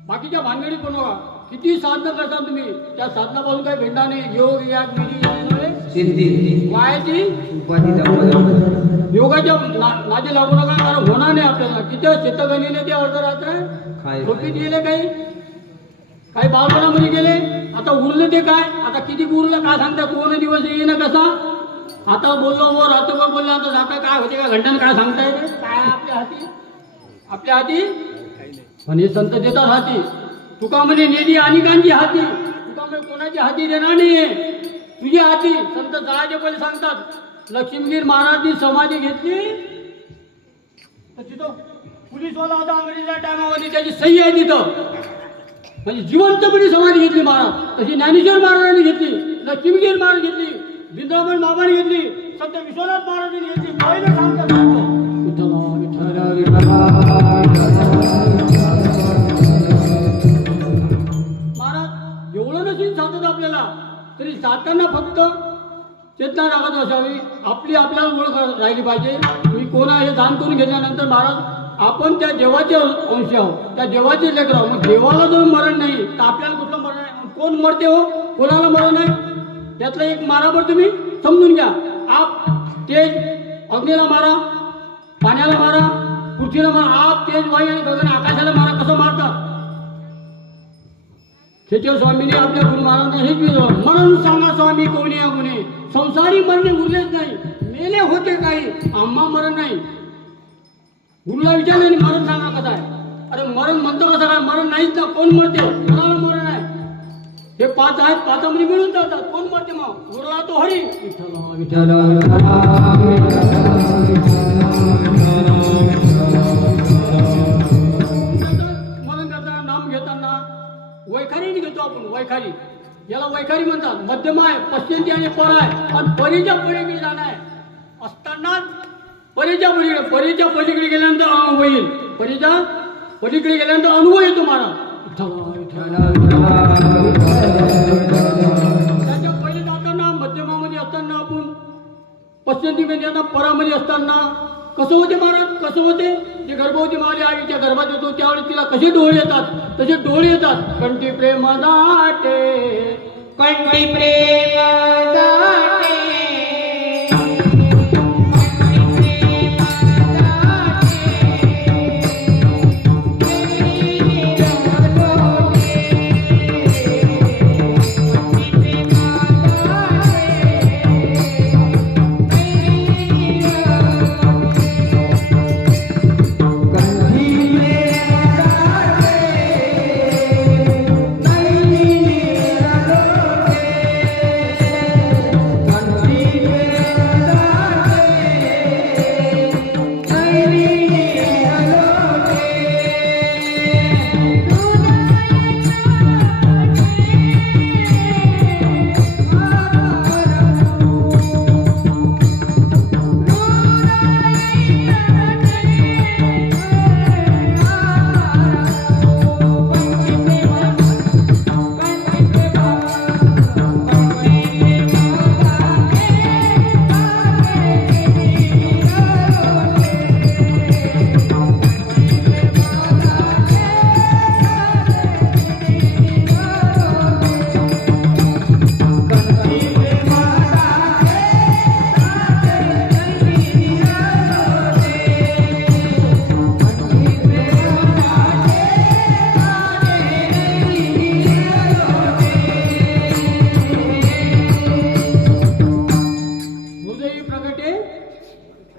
बाकीच्या भानगडीत पण बघा किती साधना करता तुम्ही. त्या साधनापासून काही भेटणार नाही. योग या सिद्धी मायाची योगाच्या नादी लागू नका कारण होणार नाही आपल्याला. किती शेतगणीने ते अर्धरात्र झोपीत गेले काही बालपणामध्ये गेले. आता उरले ते काय आता किती उरलं काय सांगता. कोण दिवस येईना कसा. आता बोललो वर रात्रभर बोललो आता जाता काय होते का घंट्यानं काय सांगता येते काय आपल्या हाती पण हे संत देतात हाती. तुकामध्ये नेली अनेकांची हाती. तुकामध्ये कोणाची हाती देणार नाहीये तुझी हाती. संत जायचे पहिले सांगतात लक्ष्मीगीर महाराजनी समाधी घेतली तर तिथं पोलीसवाला होता अंग्रेजीच्या टायमामध्ये त्याची सही आहे तिथं. म्हणजे जिवंतपणे समाधी घेतली महाराज. तशी ज्ञानेश्वर महाराजांनी घेतली, लक्ष्मीगीर महाराज घेतली, बिंद्राबन बाबांनी घेतली, संत विश्वनाथ महाराजांनी घेतली. पहिले सांगतात महाराज एवढं नसेल सांगतात आपल्याला तरी जाताना फक्त चेतना राखत असावी. आपल्याला ओळख राहिली पाहिजे. मी कोण आहे हे जाण करून घेतल्यानंतर महाराज आपण त्या देवाचे अंश आहोत. त्या देवाचे लेकर आहोत. मग देवाला जर मरण नाही तर आपल्याला कुठलं मरण आहे. कोण मरते हो कोणाला मरण आहे. त्यातलं एक मारावर तुम्ही समजून घ्या. आप तेज अग्नीला मारा, पाण्याला मारा, पृथ्वीला मारा. आप तेज वायू आणि गगन आकाशाला मारा. कसं मारतात. खेचर स्वामीने आपल्या गुरु महाराजांना हेच विचारलं मरण सांगा स्वामी कोणी गुन्हे. संसारी मरणे उरलेच नाही. मेले होते काही आम्हा मरण नाही. गुरुला विचारलं मरण सांगा कसं आहे. अरे मरण म्हणतो कसं काय. मरण नाहीच ना. कोण मरते कोणाला मरण आहे. हे पाच आहेत, पाचामध्ये मिळून जातात. कोण मरते मग? उरला तो हरी. विठ्ठल विठ्ठल स्मरण करताना, नाम घेताना वैखारी घेतो आपण. वैखारी, याला वैखारी म्हणतात. मध्यम आहे, पश्चिंती आणि पर आहे. आणि परीच्या पलीकडे जाणं आहे असताना परीच्या पलीकडे गेल्यानंतर अनुभव येईल. परीच्या पलीकडे गेल्यानंतर अनुभव येतो महाराज. त्याच्या पहिले जाताना मध्यमामध्ये असताना आपण पश्चिंतीमध्ये आता परामध्ये असताना कसं होते महाराज? कसं होते? जे गर्भवती माझ्या आईच्या गर्भात येतो त्यावेळी तिला कसे डोळे येतात? तसे डोळे येतात. कंठी प्रेम दाटे, कंठी प्रेम दाटे,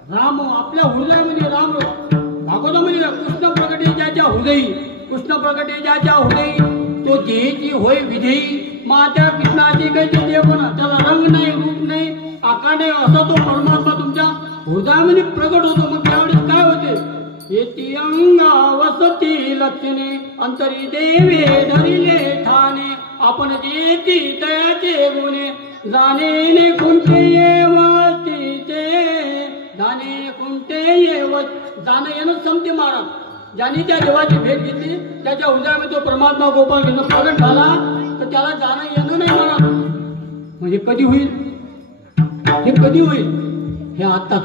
राम आपल्या हृदयामध्ये. राम भागवतामध्ये कृष्ण प्रगटे ज्याच्या हृदयी, कृष्ण प्रगटे ज्याच्या हृदयी, तो देहेची होय विधेयी. मात्या कृष्णाची कैसे देवना, त्याला रंग नाही, रूप नाही, आकार नाही, असा तो परमात्मा तुमच्या हृदयामध्ये प्रगट होतो. मग त्यावेळेस काय होते? येती अंगा वसती लक्षणे, अंतरी देवे धरिले ठाणे. आपण देती तयाचे गुणे, जाणे कोणते वस्तीचे, जाणे कोणते जाणं येणं संपते महाराज. ज्याने त्या देवाची भेट घेतली, त्याच्या हृदयामध्ये तो परमात्मा गोपाल घेणं प्रगट झाला, तर त्याला जाणं येणं नाही महाराज. म्हणजे कधी होईल? हे कधी होईल? हे आत्ताच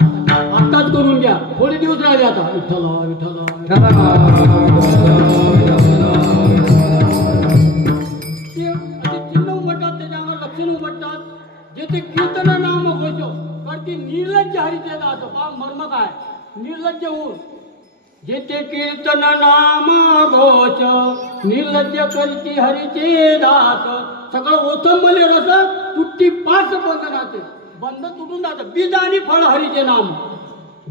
करून घ्या. थोडे दिवस राहिले आता. विठ्ठल विठ्ठल चिन्ह उमटतात, त्याच्या अंगावर लक्षण उमटतात. जेथे कीर्तन नाम घोषो करती निर्लज्ज हरीचे दास. पहा मर्म काय? निर्लज्ज होऊन जेथे कीर्तन नाम घोष, निर्लज्ज करती हरीचे दास. सगळं ओथंबले रस तुटती पाच बंधनाचे. बंध तुटून जातं. बीज आणि फळ हरीचे नाम,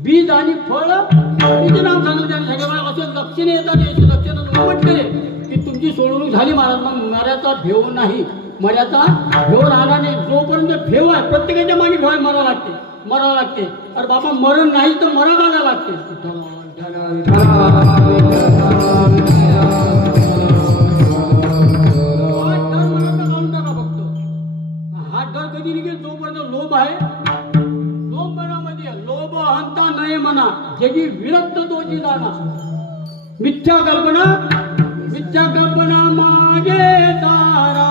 बीज आणि फळ हरीचे नाम सांगितलं. सगळ्या असे लक्षणे येतात. याची लक्षणं उमटले की तुमची सोडवणूक झाली महाराज. मग मर्याचा भेव नाही, मर्याचा भेव राहणार नाही. जोपर्यंत भेव आहे प्रत्येकाच्या मागे भेव मरावं लागते, मरावं लागते. अरे बाबा मरण नाही तर मरा घालावं लागते. हा डर कधी निघेल? जोपर्यंत लोभ आहे. लोभ मनामध्ये, लोभ अहंता नये मना, जगी विरक्त तोची जाणा. मिथ्या कल्पना, मिथ्या कल्पना मागे तारा,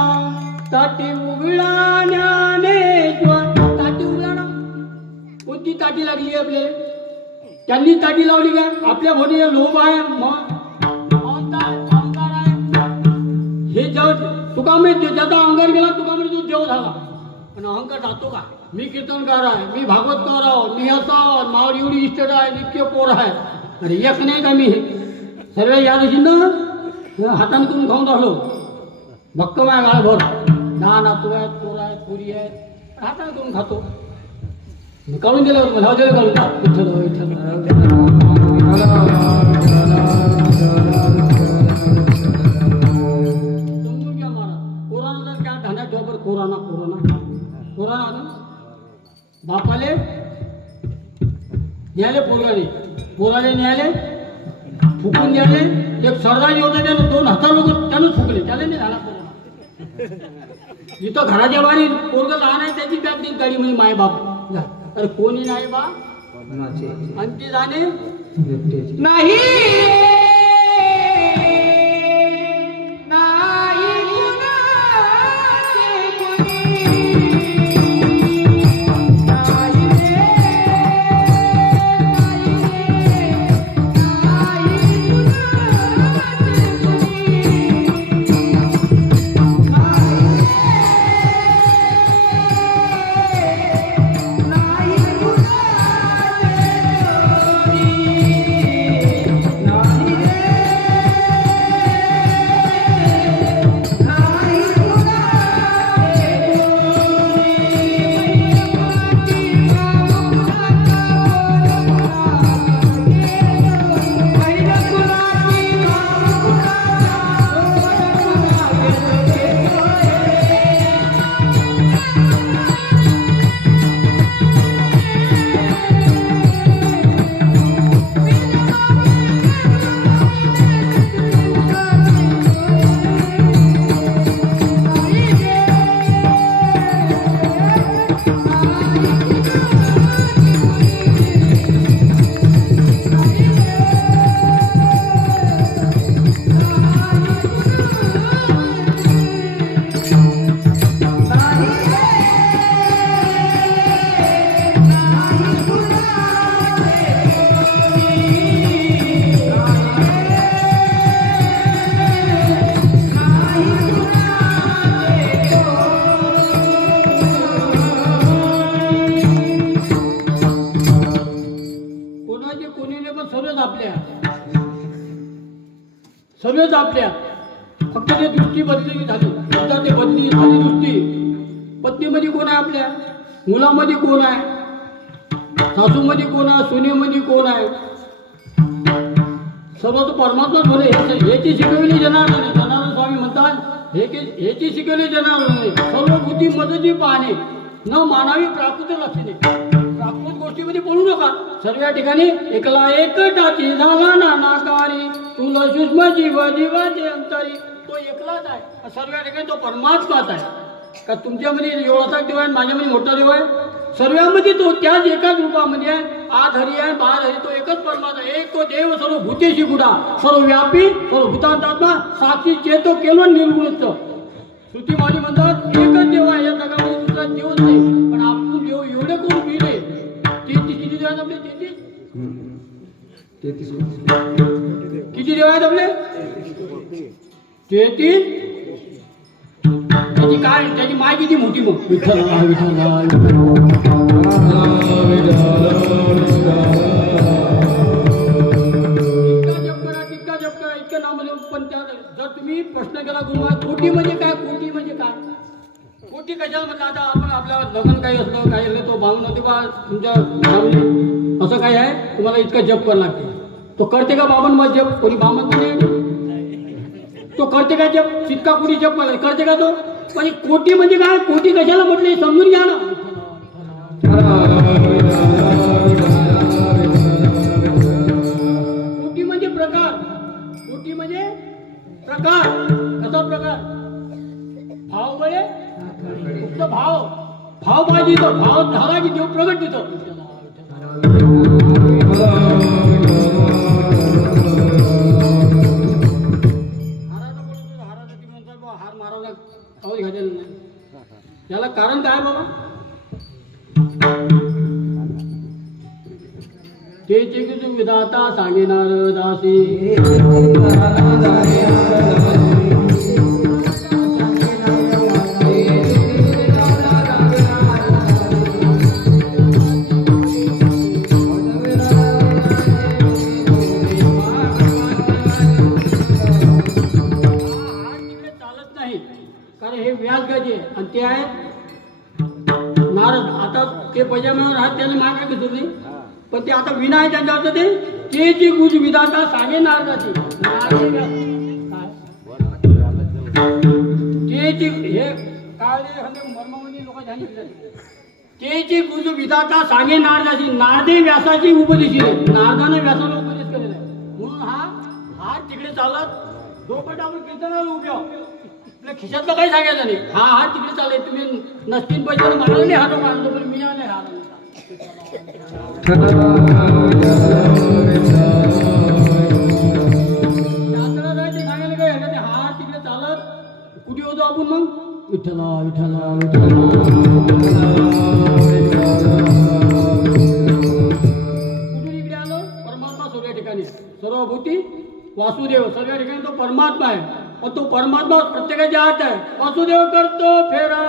ताटी उघडा ज्ञानेश्वर. ताटी उघडा ना, कोणती ताटी लागली आपल्याला? त्यांनी ताटी लावली काय? आपल्या भोवती लोभ आहे, अहंकार आहे. हे जग तुका म्हणजे ज्याचा अहंकार गेला, तुका म्हणजे तो देव झाला. पण अहंकार जातो का? मी कीर्तनकार आहे, मी भागवतकार आहो, मी असं मावर एवढी इस्टेट आहे, इतके पोर आहे. अरे एक नाही का? मी सर्व या दिवशीनं हाताने करून खाऊन राहिलो. भक्कम आहे गाळभर. लहान नातू आहेत, पोर आहेत, पुरी आहेत, हाताने करून खातो. काढून दिल्यावर मला दिलं काढून का? समजून घ्या महाराज. पोरानं जर बापाले न्यायालय पोराले न्यायालय फुकून द्याले. एक सरदार होता त्यानं 2,000 लोक त्यानं फुकले, त्याला नाही झाला कोरोना. इथं घराच्या बाहेर पोरग लहान आहे त्याची बॅग देईल गाडी म्हणजे माय बाप जा. अरे कोणी नाही बा आणि ते जाणे नाही नाही कुणाचे कुणी. नाही रे, नाही सर्वच आपल्या फक्त ते दृष्टी बदली झाली. एकदा ते बदली झाली दृष्टी. पत्नीमध्ये कोण आहे आपल्या, मुलामध्ये कोण आहे, सासूमध्ये कोण आहे, सुनेमध्ये कोण आहे, सर्व तो परमात्मा बोले. ह्याची शिकवली जनार्दन. जनार्दन स्वामी म्हणतात ह्याची शिकवली जनार्दन. सर्व बुद्धी मदती पाहणे न मानावी प्राकृत लक्षणे. प्राकृत गोष्टीमध्ये बोलू नका. सर्व या ठिकाणी एकला एकटाची झाला नानाकारी तुला सूक्ष्म जीव जीवाचे अंतरी. तो एकलाच आहे. सर्व या ठिकाणी तो परमात्माच आहे. का तुमच्यामध्ये एवढासा देव आहे, माझ्यामध्ये मोठा देव आहे. सर्वांमध्ये तो त्याच एकाच रूपामध्ये आहे. आद हरी आहे, बाद हरी. तो एकच परमात्मा. एक तो देव सर्व भूतेशी गुढा, सर्व व्यापी, सर्व भूतांतात्मा, साक्षी चेतो केवळ निर्गुणच. श्रुतीमाली म्हणतात एकच देव आहे, या जगामध्ये दुसरा देवच नाही. पण आपण देव एवढे करून मिळले. किती देव आहेत आपले? 33. किती देव आहेत आपले? 33. त्याची काय, त्याची माय किती मोठी मग? विठ्ठल इतका जप करा इतकं नाम. पण त्या जर तुम्ही प्रश्न केला गुरुमा कोटी म्हणजे काय, कोटी म्हणजे काय, कोटी कशाला म्हटलं. आता आपण आपल्या लग्न काही असलं काही असलं तो बांधून होते बा तुमच्या घरामध्ये असं काय आहे तुम्हाला इतकं जप करावं लागते. तो करते का बाबन मग जप? कोणी बामन नाही तो करते का जप? तितका कोणी जप करते का तो? पण कोटी म्हणजे काय, कोटी कशाला म्हटले समजून घ्या ना. कोटी म्हणजे प्रकार. कोटी म्हणजे प्रकार. कसा प्रकार? भाव बळे फक्त भाव. भाव पाहिजे. तो भाव झाला की देव प्रगट देतो. हार मारायला कवळी घालेलं नाही. याला कारण काय बाबा? तेची की विधाता सांगेनार दासी. कारण हे व्याज गाजे आणि ते आहे नारद. आता ते पैजाम्यावर आहेत त्याने माग काय घेतलं नाही. पण ते आता विना आहे त्यांच्यावर. ते जी गुज विधाता सांगे नारदाची ते जी हे काय मर्मामध्ये लोक सांगितलं तेची गुज विधाता सांगे नारदाची नारदे व्यासाची उपदेशी नारदाने व्यासाला उपदेश केलेला आहे म्हणून हा तिकडे चालत दोपट आपण कीर्तनाला उभे आहोत आपल्या खिशातलं काही सांगायचं नाही हा तिकडे चालेल तुम्ही नसतील पैसे तर मला नाही हात मारतो पण मी नाही हात यात्रा जायचे सांगायला काय ह्याला ते हात तिकडे चालत कुठे होतो आपण मग विठ्ठला विठ्ठला विठ्ठला कुठून इकडे आलो परमात्मा सर्व ठिकाणी सर्वभूती वासुदेव सर्व ठिकाणी तो परमात्मा आहे और तो परमात्मा प्रत्येकाच्या आत आहे वासुदेव करतो फेरा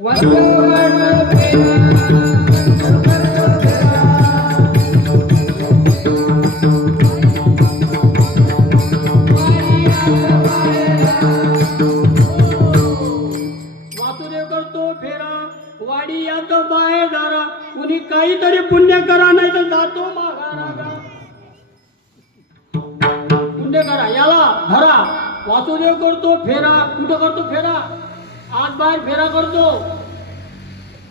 वासुदेव करतो फेरा वाडी यात बाहेर दारा कुणी काहीतरी पुण्य करा नाही तर जातो माघारा पुण्य करा याला धरा वासुदेव करतो फेरा कुठं करतो फेरा आत बाहेर फेरा करतो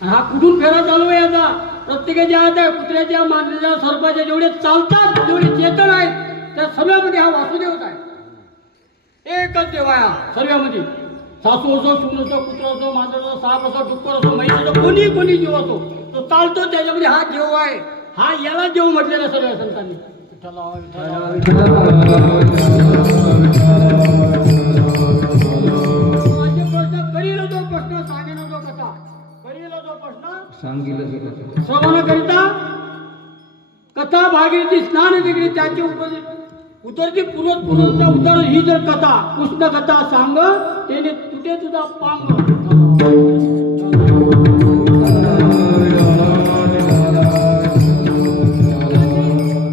हा कुठून फेरा चालू आहे याचा प्रत्येकाच्या आत आहे कुत्र्याच्या मांजरीच्या सर्पाच्या जेवढे चालतात जेवढे चेतन आहेत त्या सर्वांमध्ये हा वासुदेवच आहे एकच देव आहे हा सर्वांमध्ये सासू असो सून असो कुत्र असो मांजर असो साप असो डुक्कर असो म्हैस असो कोणी जीव असो तो चालतो त्याच्यामध्ये हा देव आहे हा याला देव म्हटलेला सर्व संतांनी विठ्ठला विठ्ठला माझे प्रश्न करील तो प्रश्न सांगेन तो कथा करील तो प्रश्न श्रवणाकरिता कथा भागीरथी स्नान दिगडी त्याची उतरती पूर्वज उतर ही जर कथा कृष्ण कथा सांग त्याने तुटे तुझा पांग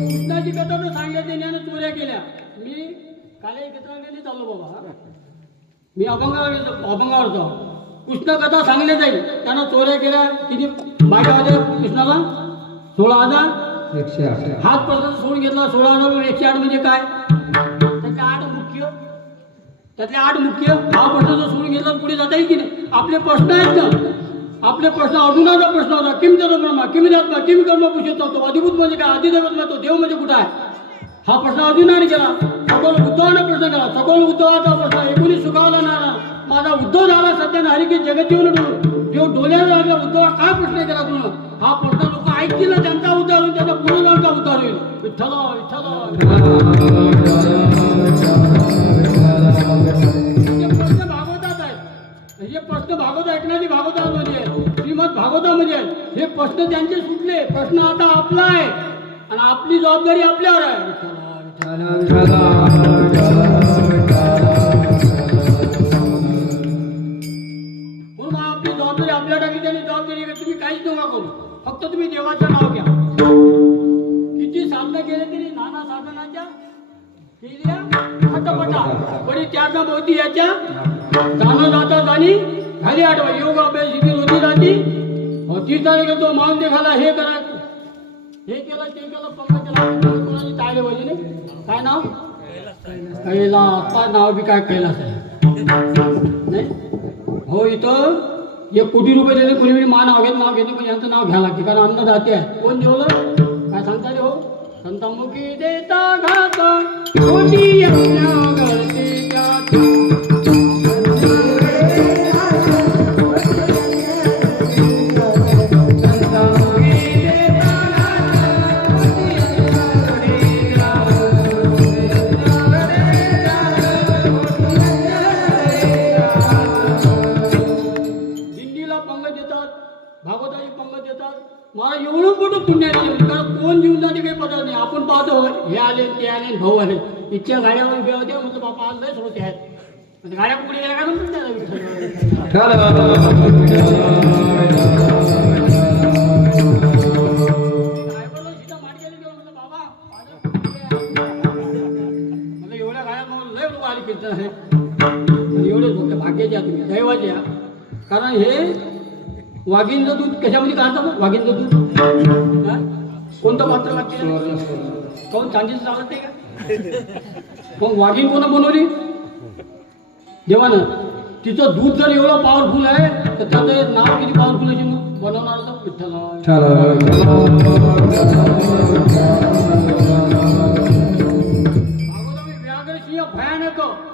कृष्णाची कथा तर सांगल्या त्याने चोऱ्या केल्या मी काल एकत्र चाललो बाबा मी अभंगावर जाऊ कृष्ण कथा सांगल्या जाईल त्यानं चोऱ्या केल्या किती बायका होते कृष्णाला 16,000 हात पर्यंत सोडून घेतला 16,000 108 म्हणजे काय त्यातले 8 मुख्य हा प्रश्न जर सोडून घेतला पुढे जाता येईल की नाही आपले प्रश्न आहेत ना आपले प्रश्न अर्जुनाचा प्रश्न होता किम तत्व ब्रह्मा किम आत्मा किम कर्म पुरुषोत्तम होतो अधिभूत म्हणजे काय अधिदैवत म्हणजे तो देव म्हणजे कुठं आहे हा प्रश्न अर्जुनाने केला सखोल उद्धवाने प्रश्न केला सखोल उद्धवाचा प्रश्न एकूणी सुखावला नारा माझा उद्धव झाला सध्या हरिकी जगत जीवन देव डोल्याला लागला उद्धवा काय प्रश्न केला तुम्ही हा प्रश्न लोक ऐकतील ना त्यांचा उद्धार होईल त्याचा पूर्वजांचा उद्धार होईल विठ्ठला प्रश्न भागवतात आहेत हे प्रश्न भागवत ऐकणारी भागवतामध्ये आहे श्रीमद भागवतामध्ये आहे हे प्रश्न त्यांचे सुटले प्रश्न आता आपला आहे आणि आपली जबाबदारी आपल्यावर आहे म्हणून आपली जबाबदारी आपल्या टाकली त्यांनी जबाबदारी तुम्ही काहीच नका करू फक्त तुम्ही देवाचं नाव घ्या किती साधना केले तरी नाना साधनाच्या केल्या हटपटा बरी त्याच्या भोवती याच्या जाणं जाता जाणी खाली आठवा योग अभ्यास शिबिर होती जाती तीर्थाने गेलो मान देखाला हे करा हे केलं ते केलं पंकज कोणाची टाळले पाहिजे नाही काय नाव कैलास नाव बी काय कैलास आहे नाही हो इथं 1 कोटी रुपये देते कोणी मा नाव घेते पण यांचं नाव घ्यावं लागते कारण अन्नदाते आहे कोण जेवलं काय सांगता रे हो संतमुखी देता घात कोटी मला एवढं मोठं पुण्य आहे कारण कोण जीवनाने काही पडत नाही आपण पाहतो हे आले ते आले भाऊ आले इतक्या गाड्यावर उभ्या होत्या म्हटलं बापा आज लय होते आहेत गाड्या पुढे गेल्या काय मला एवढ्या गाड्या लय लोक आली कीर्तन आहे एवढेच फक्त भाग्याचे तुम्ही दैवाचे कारण हे वाघींचं दूध कशामध्ये काढतात वाघींचं दूध कोणतं पात्र लागते कोण चांदीचं चालत नाही का मग वाघीण कोणा बनवली देवानं तिचं दूध जर एवढं पॉवरफुल आहे तर त्याचं नाव किती पॉवरफुल आहे मग बनवणार तर विठ्ठल आहे. भागवतामध्ये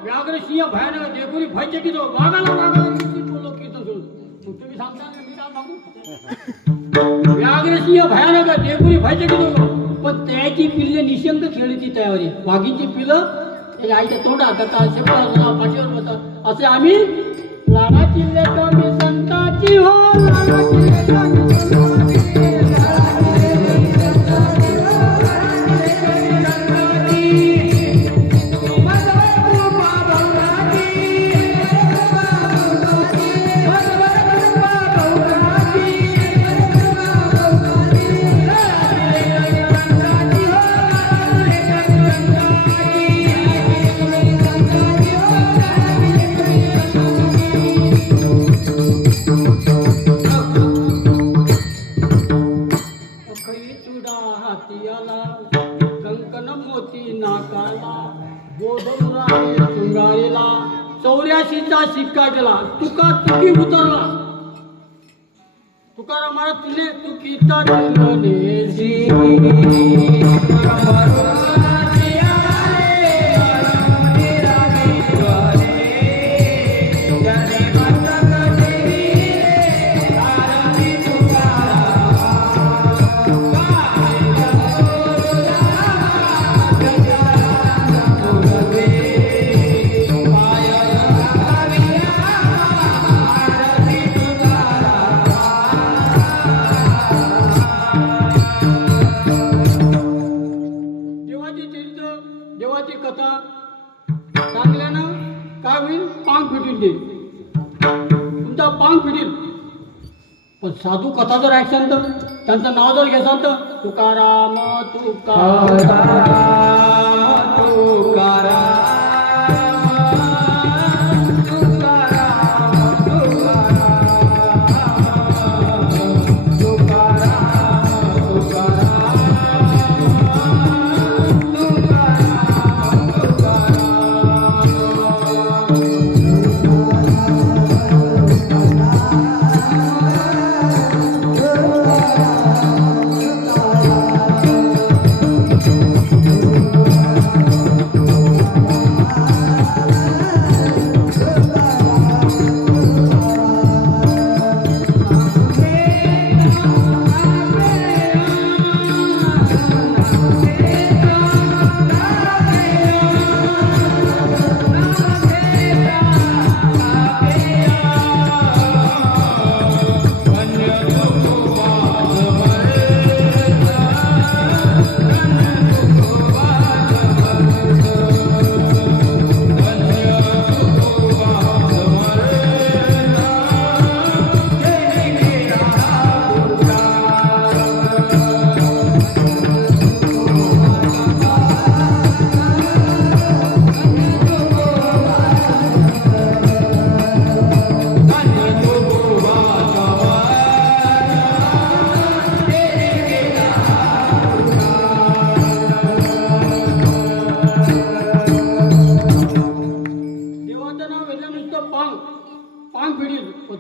व्याघ्रसिंह भयानक देकुरी भय चकितो वाघाला निश्चित बोललो कीर्तन सोडून. मग तुम्ही सांगता ना, मी काय सांगू? व्याघ्रसिंह भयानक देकुरी भय चकितो, पण त्याची पिल्ले निशंक खेळीची तयारी. वाघीची पिल्लं त्याच्या आईच्या तोंडात पाठीवर बसतात. असे आम्ही लाडाची लेकरं मी संताची हो, लाडाची लेकरं मी संताची. कंकण मोती नाकाला, गोधुराने शृंगारीला, 84चा शिक्का केला, तुका चुकी उतरला. तुकारामाला तुले चुकीचा दिलनेसी. देवाची कथा सांगल्यानं काय होईल? पांग फिटील ते, तुमचा पांग फिटील. पण साधू कथा जर ऐकसान तर, त्यांचं नाव जर घेसान तर, तुकाराम तुकाराम तुकाराम.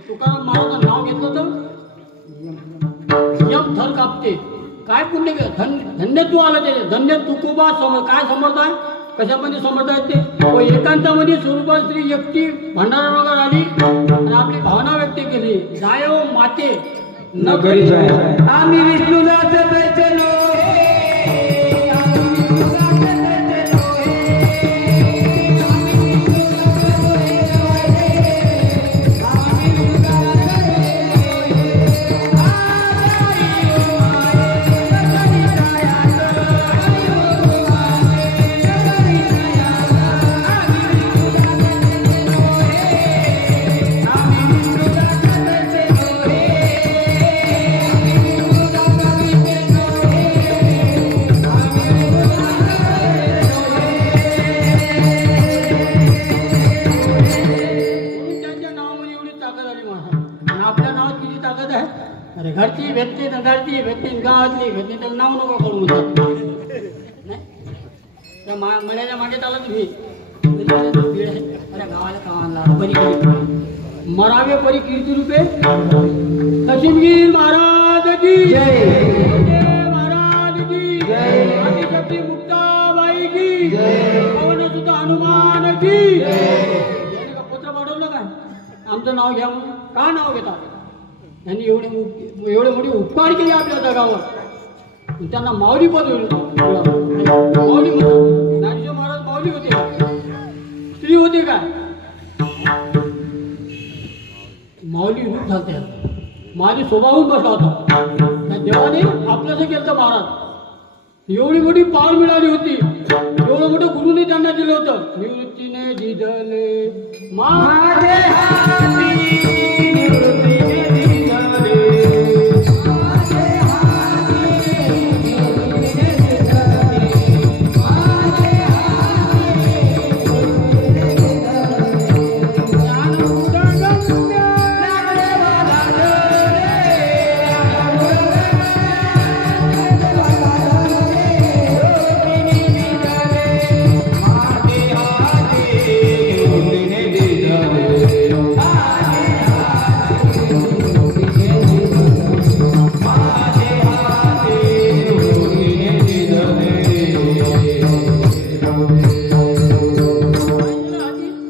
तुकाराम महाराजांचं नाव घेतलं तर यम थर कापते. काय पुण्य धन्य तू आलं ते, धन्य तुकोबा काय समर्थ आहे, कशामध्ये समर्थ आहेत ते. व एकांतामध्ये स्वरूपा स्त्री एकटी भंडारा वगैरे आली आणि आपली भावना व्यक्त केली. जाय व माते नगरी जाय, आम्ही विष्णुदास बेचलो. अरे घरची भेटली तर घरची भेटली, गावातली भेटली तर नाव नको करू म्हणतात. त्या मळ्याच्या मागे चालला तुम्ही, अरे गावाला कामाला बरी मरावे परी कीर्ती रूपे लक्ष्मीगीर महाराज की जय. महाराज की आदिशक्ती मुक्ताबाई की पवन सुत हनुमान की याने का पत्र पाठवलं काय आमचं नाव घ्या म्हणून का नाव घेता यांनी एवढे मोठे उपकार केले आपल्या जगावर त्यांना माऊली पद माऊली म्हणतात ज्ञानेश्वर महाराज माऊली होते स्त्री होते काय माऊली रूप झालते माझी स्वभावून बसला होता त्या देवाने आपल्याचं केलं तर महाराज एवढी मोठी पावर मिळाली होती एवढं मोठं गुरुने त्यांना दिलं होतं निवृत्तीने दिदले माझे हाती निवृत्तीने दिदले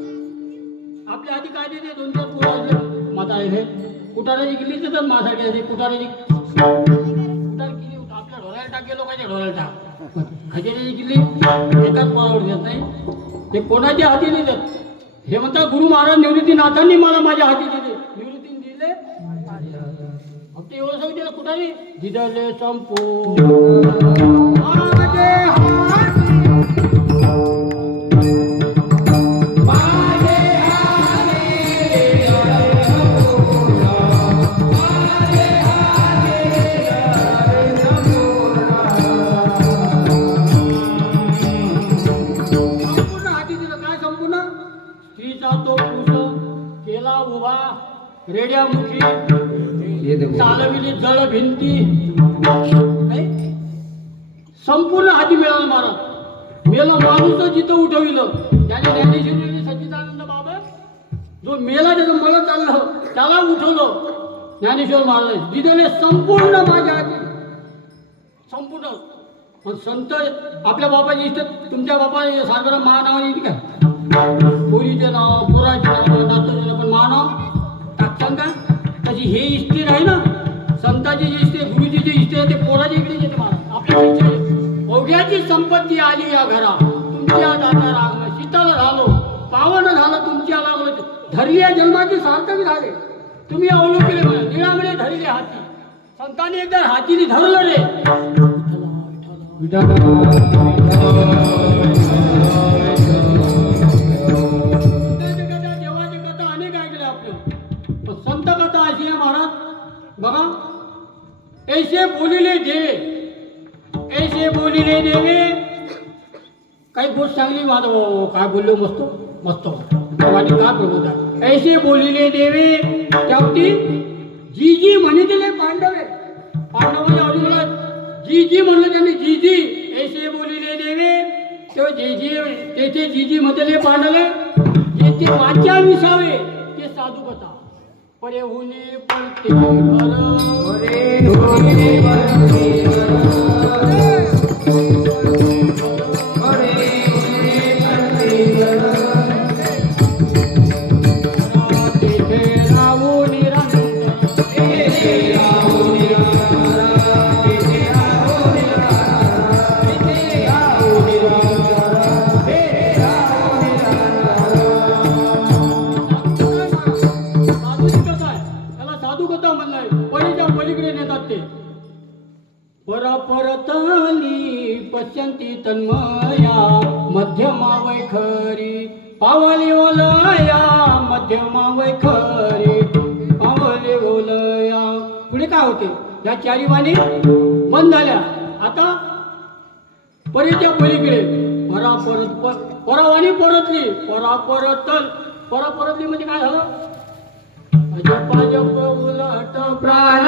आपल्या आधी काय देते दोन चार पोरं असले माता आहे कुटाराची किल्ली देतात माझ्यासाठी असे कुटाराची कुटार किल्ली आपल्या ढोराला टाक गेलो पाहिजे ढोराला टाक खजेरीची किल्ली एकाच पोरावर देत नाही ते कोणाच्या हाती नाही देत हे म्हणतात गुरु महाराज निवृत्तीनाथांनी मला माझ्या हाती दिले निवृत्ती दिले फक्त एवढं सांगितलं कुठाने दिदले संपो माझे हाती रेड्यामुखी चालविली जळ भिंती संपूर्ण हाती मिळालं महाराज मेला माणूस जिथं उठविलं त्याने ज्ञानेश्वरी सच्चिदानंद बाबा जो मेला त्याचं मला चाललं त्याला उठवलं ज्ञानेश्वर महाराज जिथे संपूर्ण माझ्या हाती संपूर्ण पण संत आपल्या बाबाची इष्ट तुमच्या बाबा सागर महानावाने येते काय पोरीचे नाव पोराचे नाव नातं पण महानाव टाकतात का त्याची हे इष्टी आहे ना संताची जी इष्टे गुरुची जी इष्टे आहे ते पोराच्या इकडे येते महाराज आपल्या शिष्य ओघ्याची संपत्ती आली या घरा तुमच्या दाता रागलं शीतल झालो पावन झालं तुमच्या लागलं धरली या जन्माचे सार्थक झाले तुम्ही अवलोकले म्हणा निळामध्ये धरले हाती संतांनी एकदा हातीने धरलं रे देवाची कथा अनेक ऐकल्या आपल्या संत कथा अशी आहे महाराज बघा ऐसे बोलिले देवे ऐसे बोलिले देवे काही गोष्ट चांगली माझं काय बोललो मस्त मस्त देवाने का प्रभुता ऐसे बोलिले देवे त्यावती जी जी म्हणितले पांडवे पांडवांच्या अजूनला जी जी म्हणलं त्यांनी जी जी ऐसे बोलिले देवे तेव्हा जे जी तेथे जी जी म्हटले पांडवे जे ते वाच्या विसावे ते साधू कथा परे होणे पडते परे होणे पडते परतली पश्यंती तन्मया मध्यमा वैखरी पावली ओलया मध्यमा वैखरी पावली ओलया पुढे काय होते या चारी वाणी बंद झाल्या आता परीच्या पलीकडे परा परत परावाणी परतली परा परतली म्हणजे काय झालं अजप अजप उलट प्राण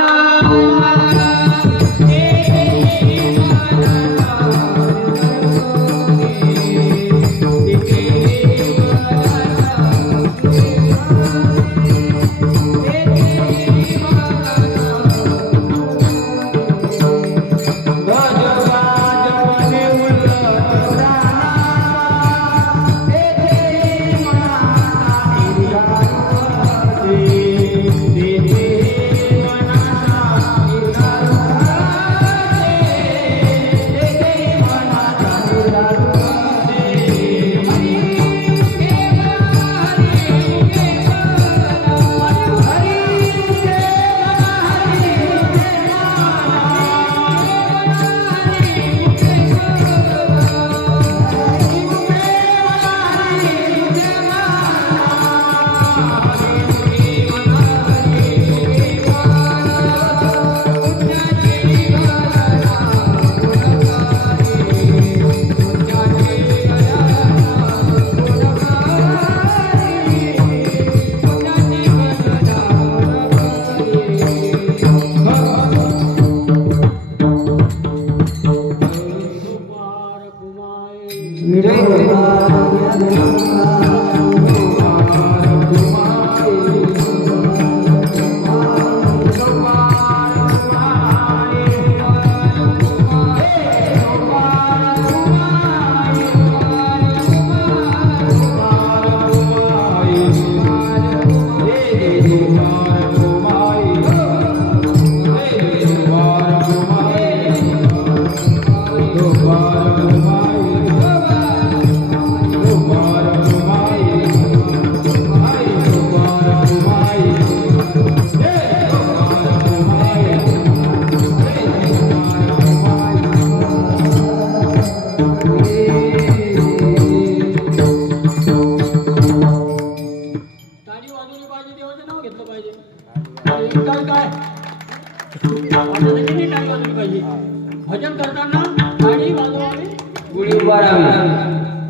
कीर्तन करताना टाळी वाजवावी, गुढी उभारावी.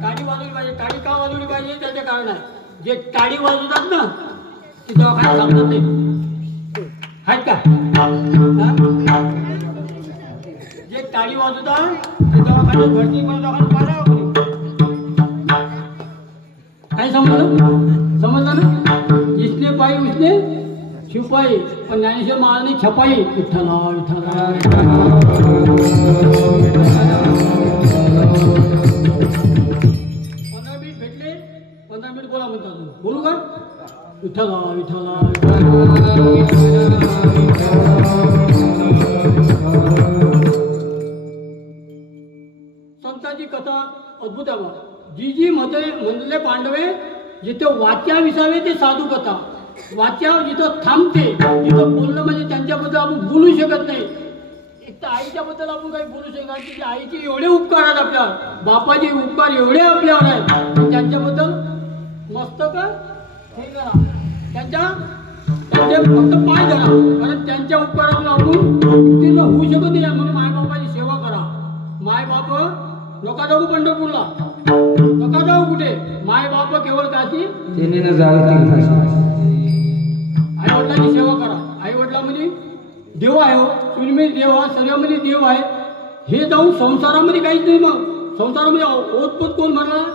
टाळी वाजवली पाहिजे. टाळी का वाजवली पाहिजे त्याचे कारण आहे. जे टाळी वाजवतात ना ते दवाखान्यात सांगतात ते आहेत का हा? जे टाळी वाजवतात ते दवाखान्यात भरती पण दवाखान्यात पाहायला कोणी काय समजलं? समजलं ना? जिसने पायी उसने शिपाई, पण ज्ञानेश्वर महाराजांनी छपाई विठ्ठला विठ्ठला. 15 मिनिट भेटले, 15 मिनिट बोला म्हणतात. बोलू का? विठ्ठला विठ्ठला संतांची कथा अद्भुत आहे बा. जी जी म्हणले पांडवे, जिथे वाच्या विसावे ते साधू कथा. वाच्या जिथं थांबते, जिथं बोलणं म्हणजे त्यांच्याबद्दल आपण बोलू शकत नाही. एक तर आईच्याबद्दल आपण काही बोलू शकत नाही. की आईचे एवढे उपकार आहेत आपल्यावर, बापाचे उपकार एवढे आपल्यावर आहेत की त्यांच्याबद्दल मस्तक हे करा, त्यांचे फक्त पाय धरा, कारण त्यांच्या उपकारातून आपण उत्तीर्ण होऊ शकत नाही. म्हणून मायबापाची सेवा करा. मायबाप नका जाऊ पंढरपूरला, नका जाऊ कुठे. मायबाप केवळ काशी तिने न जावे तीर्थाशी. आई वडिलांची सेवा करा. आई वडिलांमध्ये देव आहे हो, चुलीमध्ये देव आहे, सर्वामध्ये देव आहे. हे जाऊन संसारामध्ये काहीच नाही. मग संसारामध्ये ओतपोत कोण म्हणणार?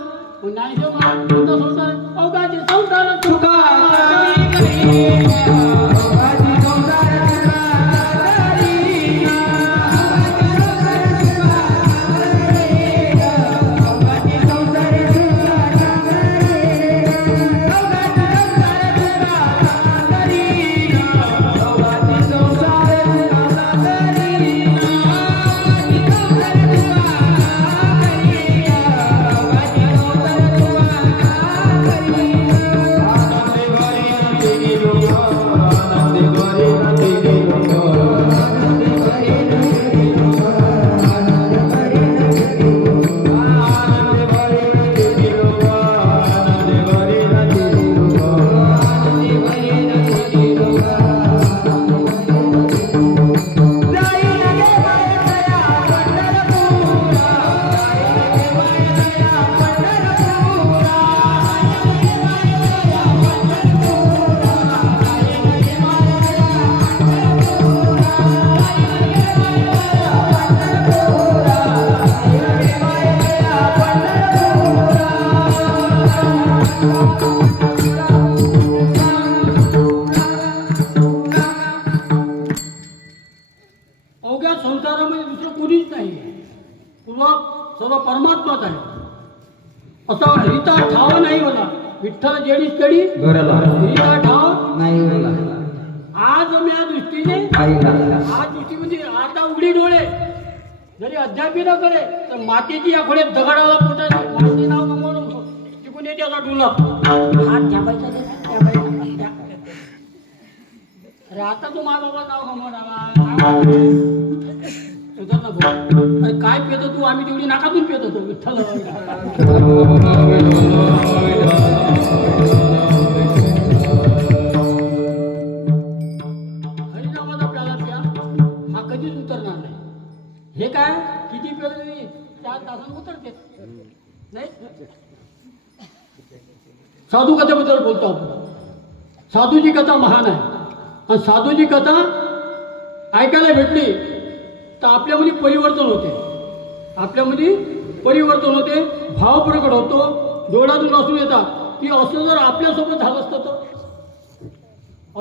मग ज्ञानेश्वर महाराज कोणता संसार? अवघाचे संसार तुका अवघ्या संसारामध्ये दुसरं कोणीच नाही. सर्व परमात्माच आहे. असा हरिता ठाव नाही होला. विठ्ठल जेडीच कडी घराला हरिता ठाव नाही होला. आज मी या दृष्टीने आज दृष्टीमध्ये आता उघडी डोळे जरी अध्यापी न करे तर मातेची या खोड्यात दगडाला पोटाची माते नाव नमवलं तिकून येते असा डुला हात ठेवायचा ठेवायचा. अरे आता तू माझ्या बाबा नाव गमवणार सुधारणा भाऊ. अरे काय पेतो तू? आम्ही तेवढी नाकातून पेत होतो. विठ्ठल हरिनामाचा प्याला प्या हा कधीच उतरणार नाही. हे काय किती पेलं तरी 4 तासांत उतरते नाही. साधू कथेबद्दल बोलतो आपण. साधूची कथा महान आहे. आणि साधूची कथा ऐकायला भेटली तर आपल्यामध्ये परिवर्तन होते. आपल्यामध्ये परिवर्तन होते, भाव प्रकट होतो, डोळ्यातून असून येतात की असं जर आपल्यासोबत झालं असतं तर,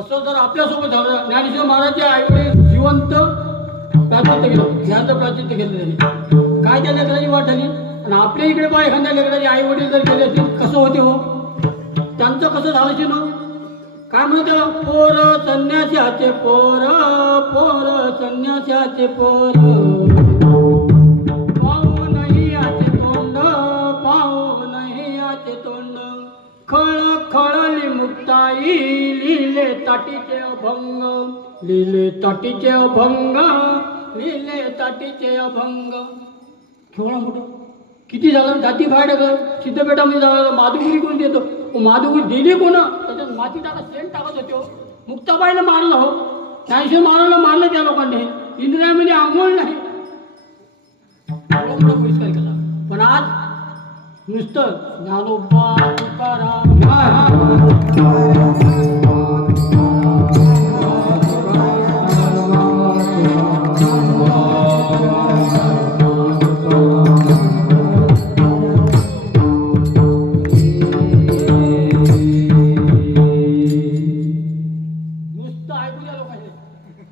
असं जर आपल्यासोबत झालं. ज्ञानेश्वर महाराजचे आईवडील जिवंत प्राचित्य केलं, ज्ञानचं प्राचित्य केलं त्यांनी. काय त्या लेकराची वाट झाली. आणि आपल्या इकडे बा एखाद्या लेकराचे आई वडील जर गेले असतील कसं होते हो, त्यांचं कसं झालं असेल ना. काय म्हणते पोर संन्यासाचे पोर, पोर संन्यासाचे पोर, पाहू नाही याचे तोंड, पाहू नाही याचे तोंड. खळ खळली मुक्ताई, लिहिले ताटीचे अभंग, लिहिले ताटीचे अभंग, लिहिले ताटीचे अभंग. केवढा मोठं किती झालं. जाती बाहेर टाकलं. सिद्धपेठामध्ये झालं. माधुगिरी कोण देतो. माधुगिरी दिली कोण? त्याच्यात माती टाकत सेंट टाकत होते हो. मुक्ताबाईला मारलं हो. ज्ञानेश्वर महाराजला मारलं त्या लोकांनी. इंद्रियामध्ये आंघोळ नाही. नुसतं ज्ञानोबा तुकाराम नुसतं ऐकू द्या लोकांचे.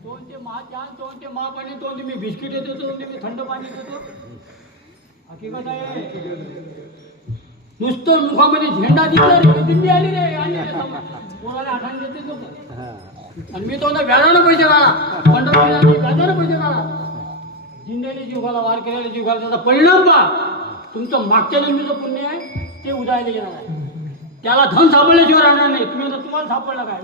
तोंडचे महाजान, तोंडचे महापाणी, तोंड मी बिस्किट देतो, तोंड मी थंड पाणी देतो. हकीकत आहे. नुसतं मुखामध्ये झेंडा दिसला रे, दिंडी आली रे, आली रे समोर. कोणाला आठवण देते लोक. आणि मी तोंड व्याजानं पैसे काढा, पंढरपूरला व्याजानं पैसे काढा. जिंद्याने जीव घाला, वार केलेला जीव घाला, त्याचा परिणाम पहा. तुमचं मागच्या जन्मीचं पुण्य आहे ते उदायला येणार आहे. त्याला धन सापडल्याशिवाय राहणार नाही. तुम्ही आता तुम्हाला सापडलं काय?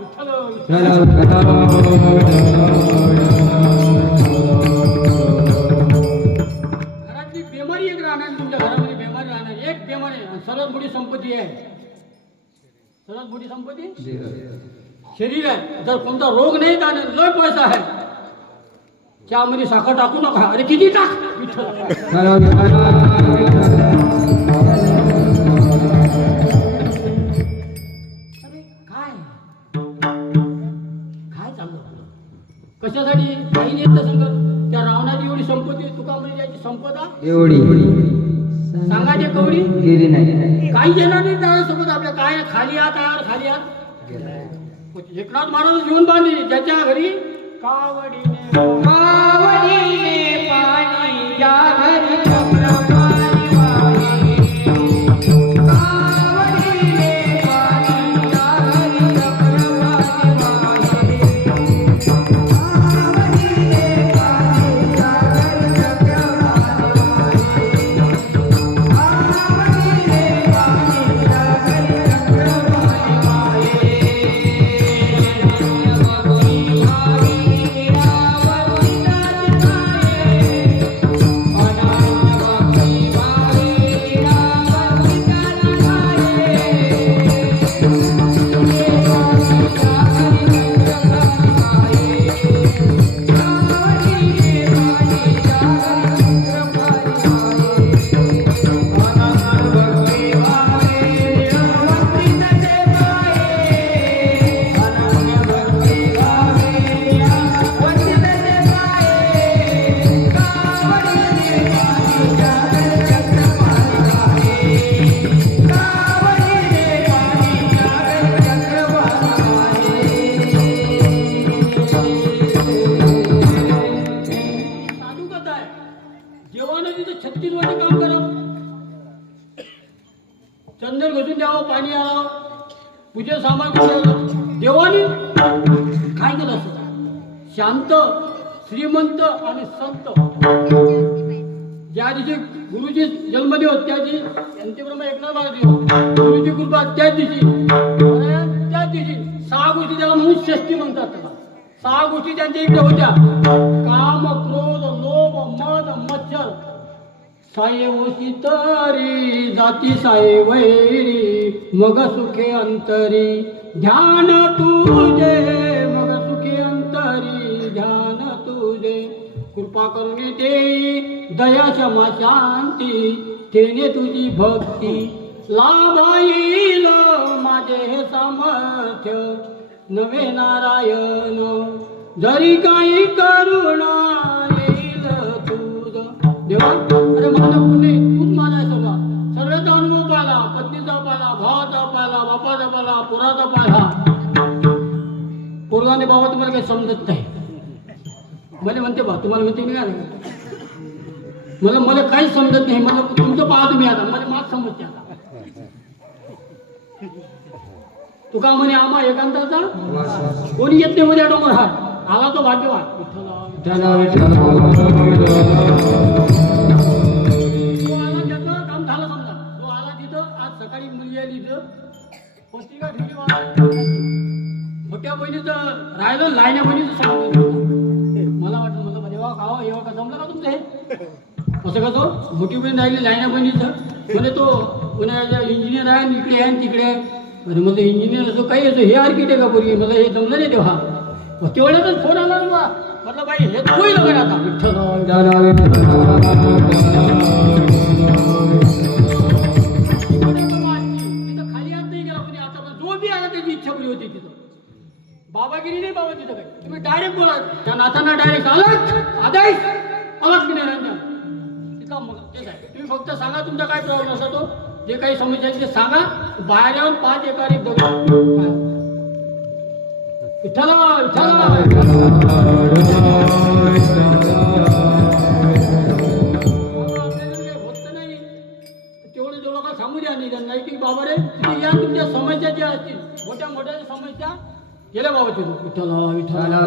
घरातली बेमारी एक राहणार, तुमच्या घरामध्ये बेमारी राहणार, एक बेमारी आहे. सर्वात मोठी संपत्ती आहे. सर्वात मोठी संपत्ती शरीर आहे. जर कोणता रोग नाही तर लय पैसा आहे. चहामध्ये साखर टाकू नका. अरे किती टाक. कशासाठी काही येत संकट. त्या रावणाची एवढी संपत्ती, तुका म्हणजे त्याची संपदा एवढी सांगायची कवडी गेली नाही. काही येणार नाही त्यासोबत. आपल्या काय खाली हात आहे, खाली हात. एकनाथ महाराज जीवन बांधली. ज्याच्या घरी कावडीने पाणी, ज्या घरी चक्रपाणी वाहे. कावडीने पाणी, ज्या घरी चक्रपाणी वाहे. देवानं तिथं 36 वर्ष काम करावं. चंदन घुसून द्यावं, पाणी आणावं, पूजे सामान करावं. देवाने काय केलं असतं? शांत, श्रीमंत आणि संत. ज्या दिवशी गुरुजी जन्मदिवस त्या दिवशी अंत्यब्रह्म एकनाथ महाराज गुरुची कृपा त्याच दिवशी. त्याच दिवशी 6 गोष्टी त्याला म्हणून षष्ठी म्हणतात. त्याला 6 गोष्टी त्यांच्या इकडे होत्या. काम, क्रोध, लोभ, मद, मच्छर. सायवशी तरी जाती साय वैरी, मग सुखे अंतरी ध्यान तुझे. मग सुखे अंतरी ध्यान तुझे. कृपा करुणे देई दया क्षमा शांती, तेने तुझी भक्ती लाभा येईल माझे हे सामर्थ्य. नवे नारायण जरी काही करुणा येईल तुझ. देवा अरे माझं पुण्य तूच माझा सगळा. सगळ्याचा अनुभव पाहिला. पत्नीचा पाहिला, भावाचा पाहिला, बापाचा पाहिला, पोराचा पाहिला. पोरगाने बाबा तुम्हाला काही समजत नाही. मला म्हणते बा, तुम्हाला म्हणते मी काय मला काहीच समजत नाही. मला तुमचं पाहा तुम्ही आता. मला मात समजते आता. तुका म्हणे आम्हा एकांताचा कोणी येत नाही मध्ये डोंगर हा. आला तो भाग्यवान. तो आला त्याचं काम झालं समजा. तो आला तिथं. आज सकाळी मुलगी आली इथं. पत्रिका ठेवली. मोठ्या बहिणीचं राहिलं, लायण्या बहिणीचं सांगितलं. मला वाटलं म्हणलं देवा खावा येवा का जमलं का तुमचं हे. असं कसं मोठी बहीण राहिली लायण्या बहिणीचं. म्हणजे तो पुण्याचा इंजिनियर आहे, इकडे आहे तिकडे आहे. अरे म्हणलं इंजिनियर असं काही असं हे आर्किटेक्ट का पूर्वी. मला हे जमलं नाही तेव्हा. तेवढ्यातच फोन आला ना. म्हटलं बाई हे होईल बघा आता. विठ्ठल इच्छा पुरी होती तिथं. बाबागिरी नाही बाबा तिथं काय. तुम्ही डायरेक्ट बोला त्या नाथांना डायरेक्ट आदेश अलग की नाही रंजन तिथं मग तेच आहे. तुम्ही फक्त सांगा तुमचा काय प्रॉब्लेम असतो तो जे काही समस्या आहे ते सांगा. बाहेर येऊन 5 एकर एक दगड विठ्ठला विठ्ठला तेवढं जो लोक सांगू द्या नाही नाही की बाबा रे तुम्ही या तुमच्या समस्या ज्या असतील मोठ्या मोठ्या समस्या गेल्या बाबा तिथून विठ्ठला विठ्ठला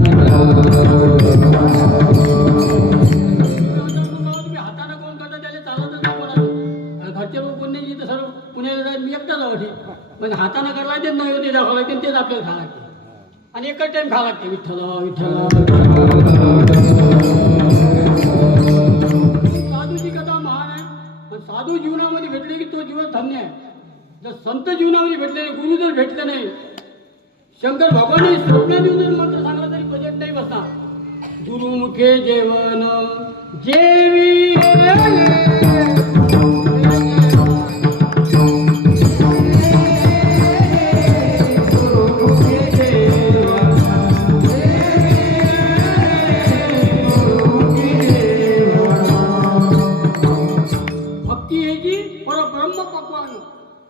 तुम्ही हाताने कोण करता त्याला चालतच नाही कोणाचं. घरचे लोक कोण नाही तर सर्व पुण्याला जाईल मी एकटा जावं ठीक म्हणजे हाताने करायला तेच नाही होते दाखवलं लागते तेच आपल्याला खा लागते आणि एकच टाइम खा लागते विठ्ठला विठ्ठला. साधूची कथा महान आहे पण साधू जीवनामध्ये भेटले की तो जीवन धन्य आहे. जर संत जीवनामध्ये भेटले नाही गुरु जर भेटले नाही शंकर भगवानने स्वप्न देऊन जर मंत्र सांगला तरी बजेट नाही बसणार. गुरुमुखे जेवण जेवी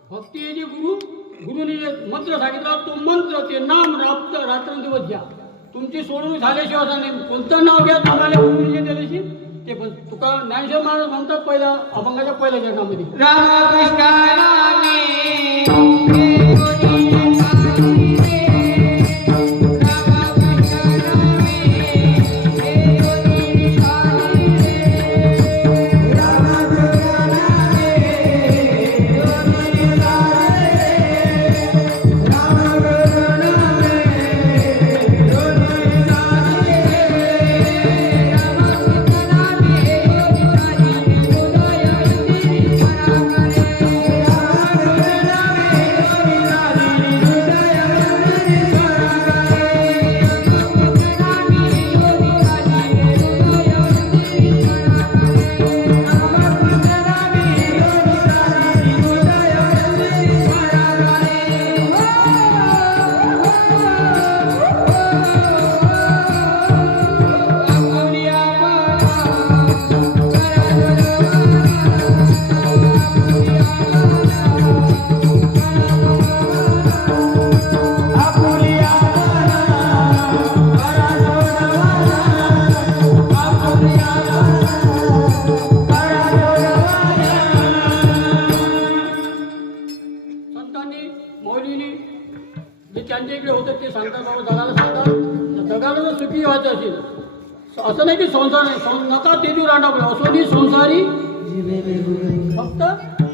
भक्ती हे जे गुरुने जे मंत्र सांगितला तो मंत्र ते नाम रात्रंदिवस घ्या. तुमची सोडवणूक झाल्याशिवाय नाही कोणतं नाव घ्या तुम्हाला गुरुने जे दिल्याशी ते पण तुका ज्ञानेश्वर महाराज म्हणतात पहिल्या अभंगाच्या पहिल्या चरणामध्ये रामकृष्ण असं नाही की संसार नका तेजू रांडा असो नी संसारी फक्त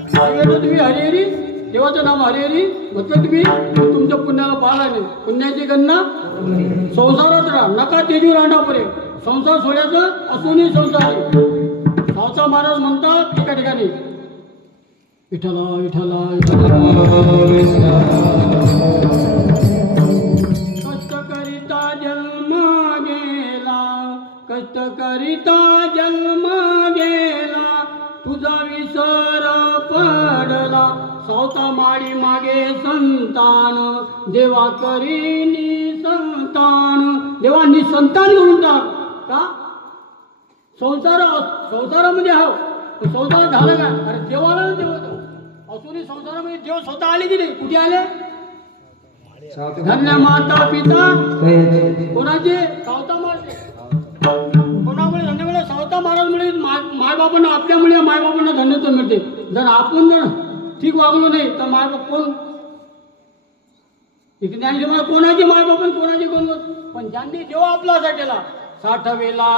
तुम्ही हरिहरी देवाचं नाम हरिहरी म्हटलं तुम्ही तुमच्या पुण्याला पाहला नाही. पुण्याची गणना संसारात राहा नका तेजू रांडा परे संसार सोडायचं असो नी संसारी. सावचा महाराज म्हणतात एका ठिकाणी विठ्ठला विठ्ठला कष्ट करिता जन्म गेला कष्ट करिता जन्म गेला तुझा विसर पडला सावता माळी मागे संतान देवा करीनी संतान देवा निसंतान करून टाक का संसारामध्ये हा संसार झालं का अरे देवाला देव असूनही संसारामध्ये देव स्वतः आले की नाही कुठे आले धन्य माता पिता कोणाचे सावता मारले कोणामुळे धन्यमुळे सावता महाराजमुळे मायबापांना आपल्यामुळे मायबापांना धन्यत्व मिळते. जर आपण जर ठीक वागलो नाही तर मायबाप कोण ज्ञानेश्वर कोणाचे मायबाप कोणाचे कोण पण ज्यांनी जेव्हा आपला असा केला साठवेला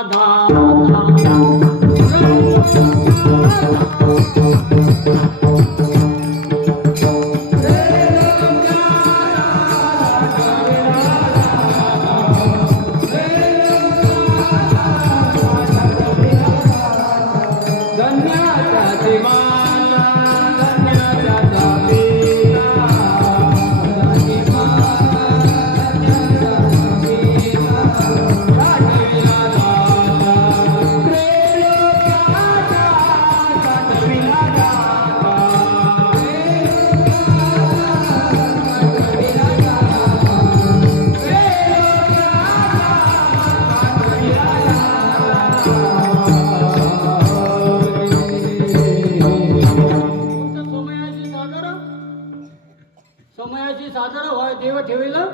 ठेवलं.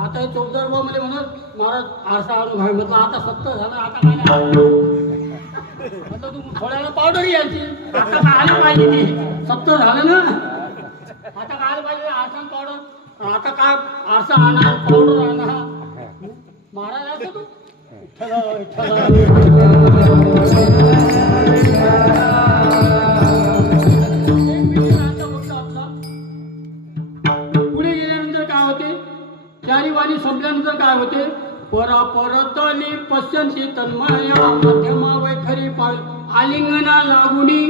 आता चौदा रुपये मध्ये म्हणत महाराज आरसा आणून घाल. म्हटलं आता 70 झालं, आता काय नाही. म्हटलं तू थोड्याला पावडर यायची, आता काय आली पाहिजे ती. 70 झालं ना, आता काय आलं पाहिजे आरसा पावडर. आता काय आरसा आणा पावडर आणा. महाराज असं तू पुढे गेल्यानंतर काय होते, चारी वाणी संपल्यानंतर काय होते, परा परतली पश्यंती तन्मया मध्यमा वैखरी पाळ आलिंगना लागुनी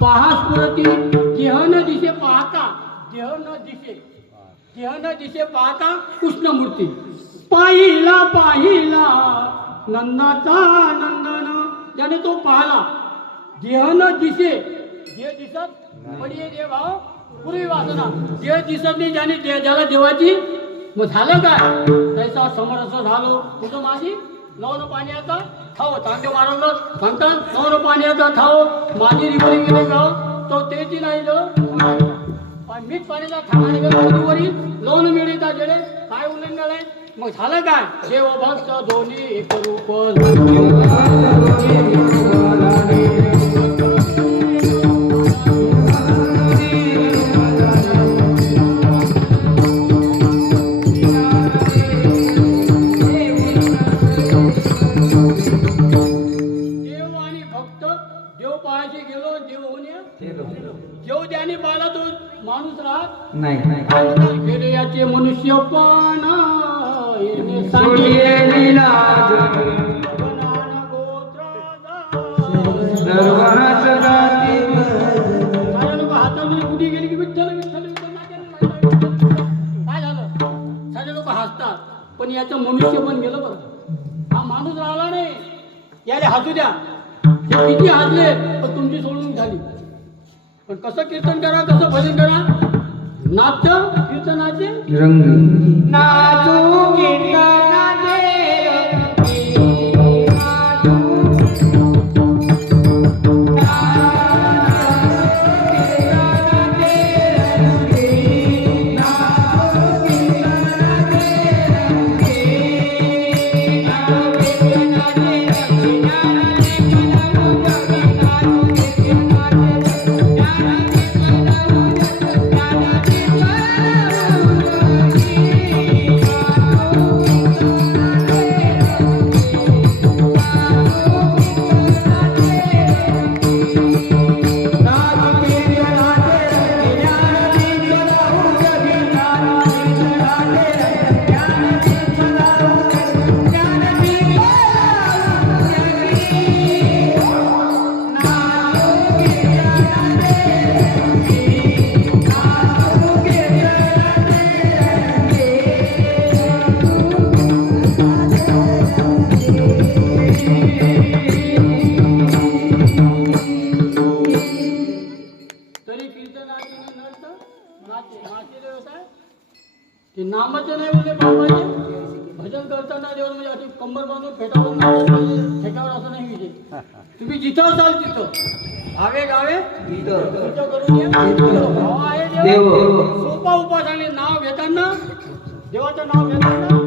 बाहास्फुरती देह न दिसे पाहता, देह न दिसे पाहता कृष्णमूर्ती. पाहिला पाहिला नंदाचा नंदन, ज्याने तो पाहला. देह न दिसे, देह दिसत पण ये देव भाव पूर्वी वासना. देह दिसत नाही ज्याने ज्याला देवाची. मग झालं काय, त्याचा समरस झालो. तुझं माझी लवण पाण्याचा ठाव तांडे मारवलं म्हणतात. लवण पाण्याचा ठाव माझी रिवरी गेले गाव तो तेची नाही मीठ पाण्याचा ठाणे नदीवरी लवण मिळता जेडे काय उल्लेख आहे. मग झालं काय, देव भक्त दोन्ही एक रूप. देव आणि भक्त, देव पाहायचे गेलो देव होऊन जेव ज्याने पाहिला तो माणूस राहत नाही. गेले याचे मनुष्य पण हातामध्ये कुठे गेली की विठ्ठल विठ्ठल काय झालं. सारे लोक हसतात पण याचं मनुष्य पण गेलं. बरं हा माणूस राहिला नाही. याला हसू द्या, हे किती हसले पण तुमची सोडून झाली. पण कसं कीर्तन करा, कसं भजन करा, नाच कीर्तनाचे रंग नाचू कीर्तनाचे ते नामाचं नाही म्हणजे बाबाचे भजन करताना देवर म्हणजे अशी कंबर बांधून फेटावून ठेक्यावर असं नाही विजय. तुम्ही जिथं असाल तिथं गावे गावे पूजा करून या. भाव आहे देव. सोपा उपास आणि नाव घेताना देवाचं नाव घेताना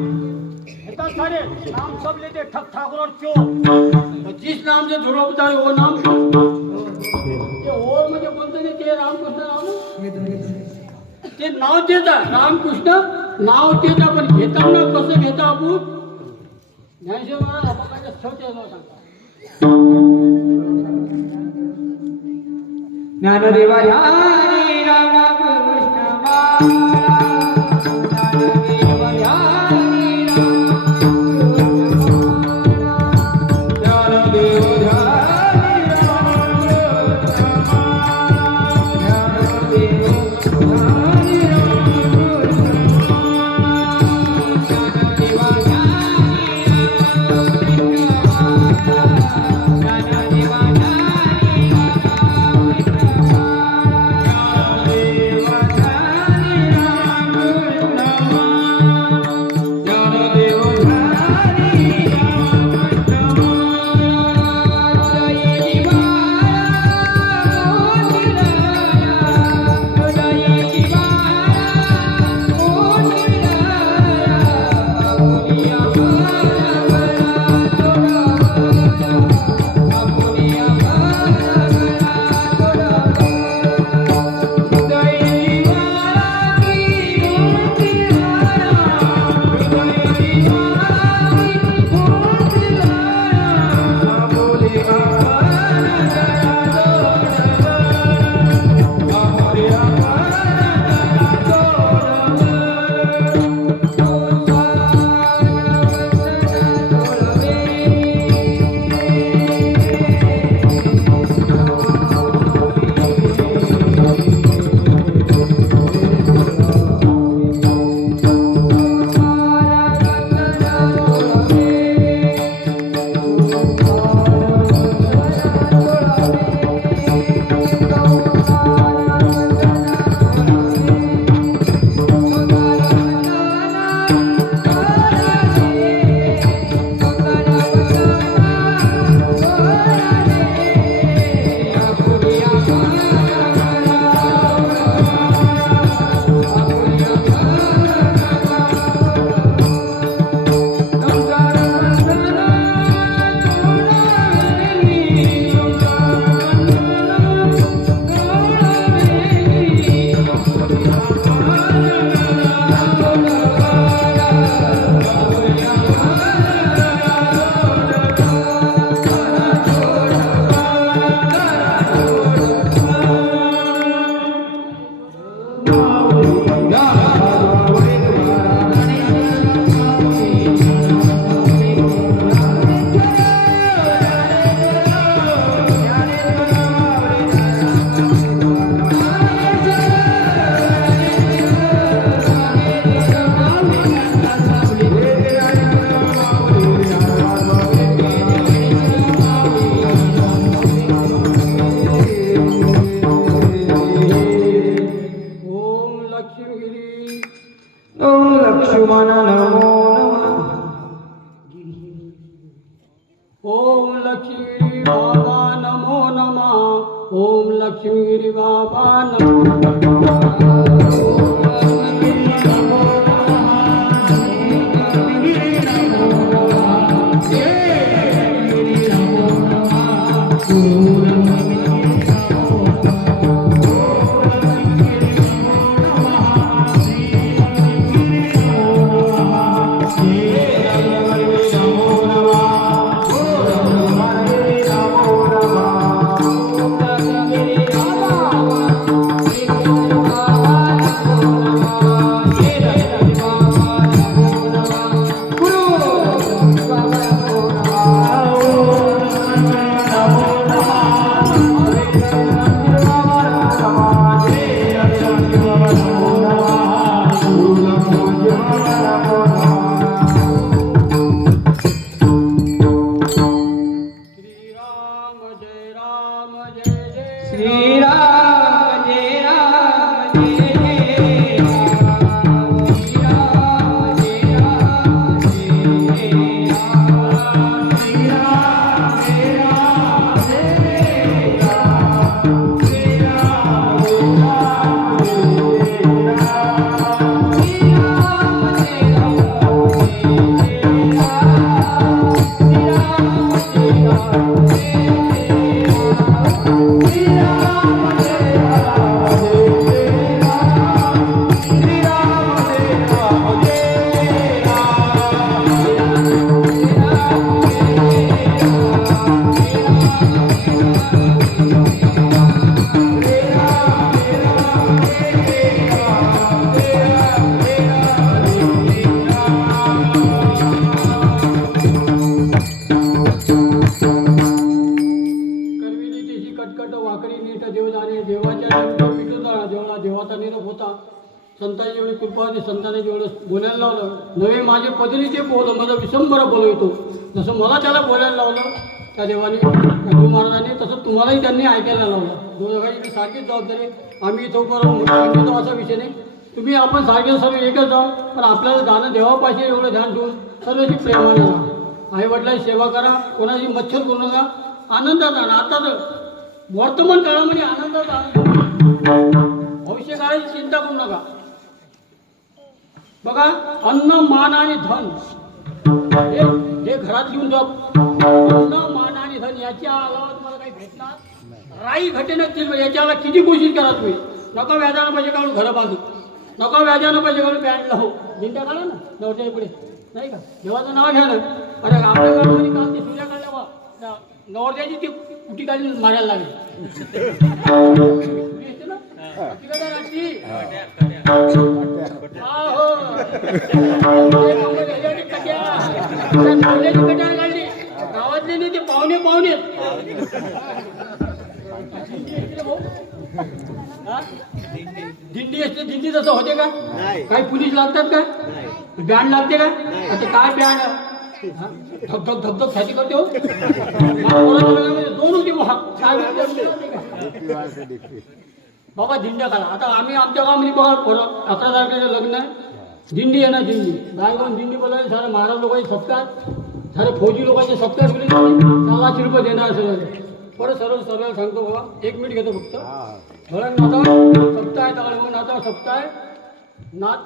घेतात सारे नाम सब लेते ठक ठाकुर चो. जिस नाम से जुड़ा होता है वो नाम ते ओर म्हणजे कोणतं नाही ते रामकृष्ण नाव ते नाव देता रामकृष्ण नाव देता. पण घेताना कसं घेता आपण ज्ञानेश्वर महाराज अपकाच्या छोटे सांगता. ज्ञानदेवा हरी राम कृष्ण लक्ष्मण नमो नमः. ओम लक्ष्मी बाबा नमो नमः. ओम लक्ष्मी बाबा नमो श्रीराम जय राम जय जय श्री राम जय राम जय जय राम. श्री राम जय राम जय जय राम. श्री राम जय राम जय राम. श्री राम जय राम जय राम. श्री राम जय राम जय जय राम. श्री राम जय राम जय करविली तिची कटकट वाकडी नीट देव जाणे. देवाच्या निमित्त पिटून जाणार. देवाला देवाचा निरोप होता. संतांची एवढी कृपा होती. संतांनी जेवढं बोलायला लावलं. नवे माझे पदरीचे बोल माझा विसंबरा बोलवतो. जसं मला त्याला बोलायला लावलं त्या देवाने गुरु महाराजांनी, तसं तुम्हालाही त्यांनी ऐकायला लावलं. दोघांची सारखीच जबाबदारी. आम्ही इथं बरोबर असा विषय नाही. तुम्ही आपण सारखे सर्व एकच जाऊ, पण आपल्याला जाणं देवापाशी एवढं ध्यान ठेवून सर्वांची प्रेमाने राहा. आई वडिलांची सेवा करा. कोणाची मच्छर करू नका. आनंदात राहा. आता तर वर्तमान काळामध्ये आनंदात राहा. भविष्य काळाची चिंता करू नका. बघा, अन्न मान आणि धन हे घरात घेऊन जा. अन्न मान आणि धन याच्या अलावा तुम्हाला काही भेटणार राई घटे नसतील. याच्याला किती कोशिश करा तुम्ही. नका व्याजानं पैसे काढून घरं बांधू. नका व्याजानं पैसे काढून बँड लावू. दिंड्या काढा ना नवरच्या पुढे, नाही का? देवाचं नाव घ्या ना. अरे आपल्या गावामध्ये काल ते सूर्या काढल्या बा, नवरच्याची ती कुटी काढली मारायला लागली. सुरी असते ना, ती काय रात्री? हा, हो. कट्यार काढली. गावातले नाही, ते पाहुणे पाहुणे दिंडी असते. दिंडी तसं होते का? काही पोलीस लागतात का? बँड लागते का? आता काय बँड धबधब धबधब ख्याती करते हो. दोन होती बाबा दिंड्या करा. आता आम्ही आमच्या गावामध्ये बघा 11 तारखेचं लग्न आहे. दिंडी आहे ना, दिंडी गायगावून दिंडी बोलायला सारे महाराज लोकांचे सत्कार, सारे फौजी लोकांचे सत्कार केले. 4 रुपये देणार सगळं. परत सर्व सांगतो बाबा, 1 मिनिट घेतो फक्त. धरण नाता सप्ताह आहे. नाता सप्ताह नाथ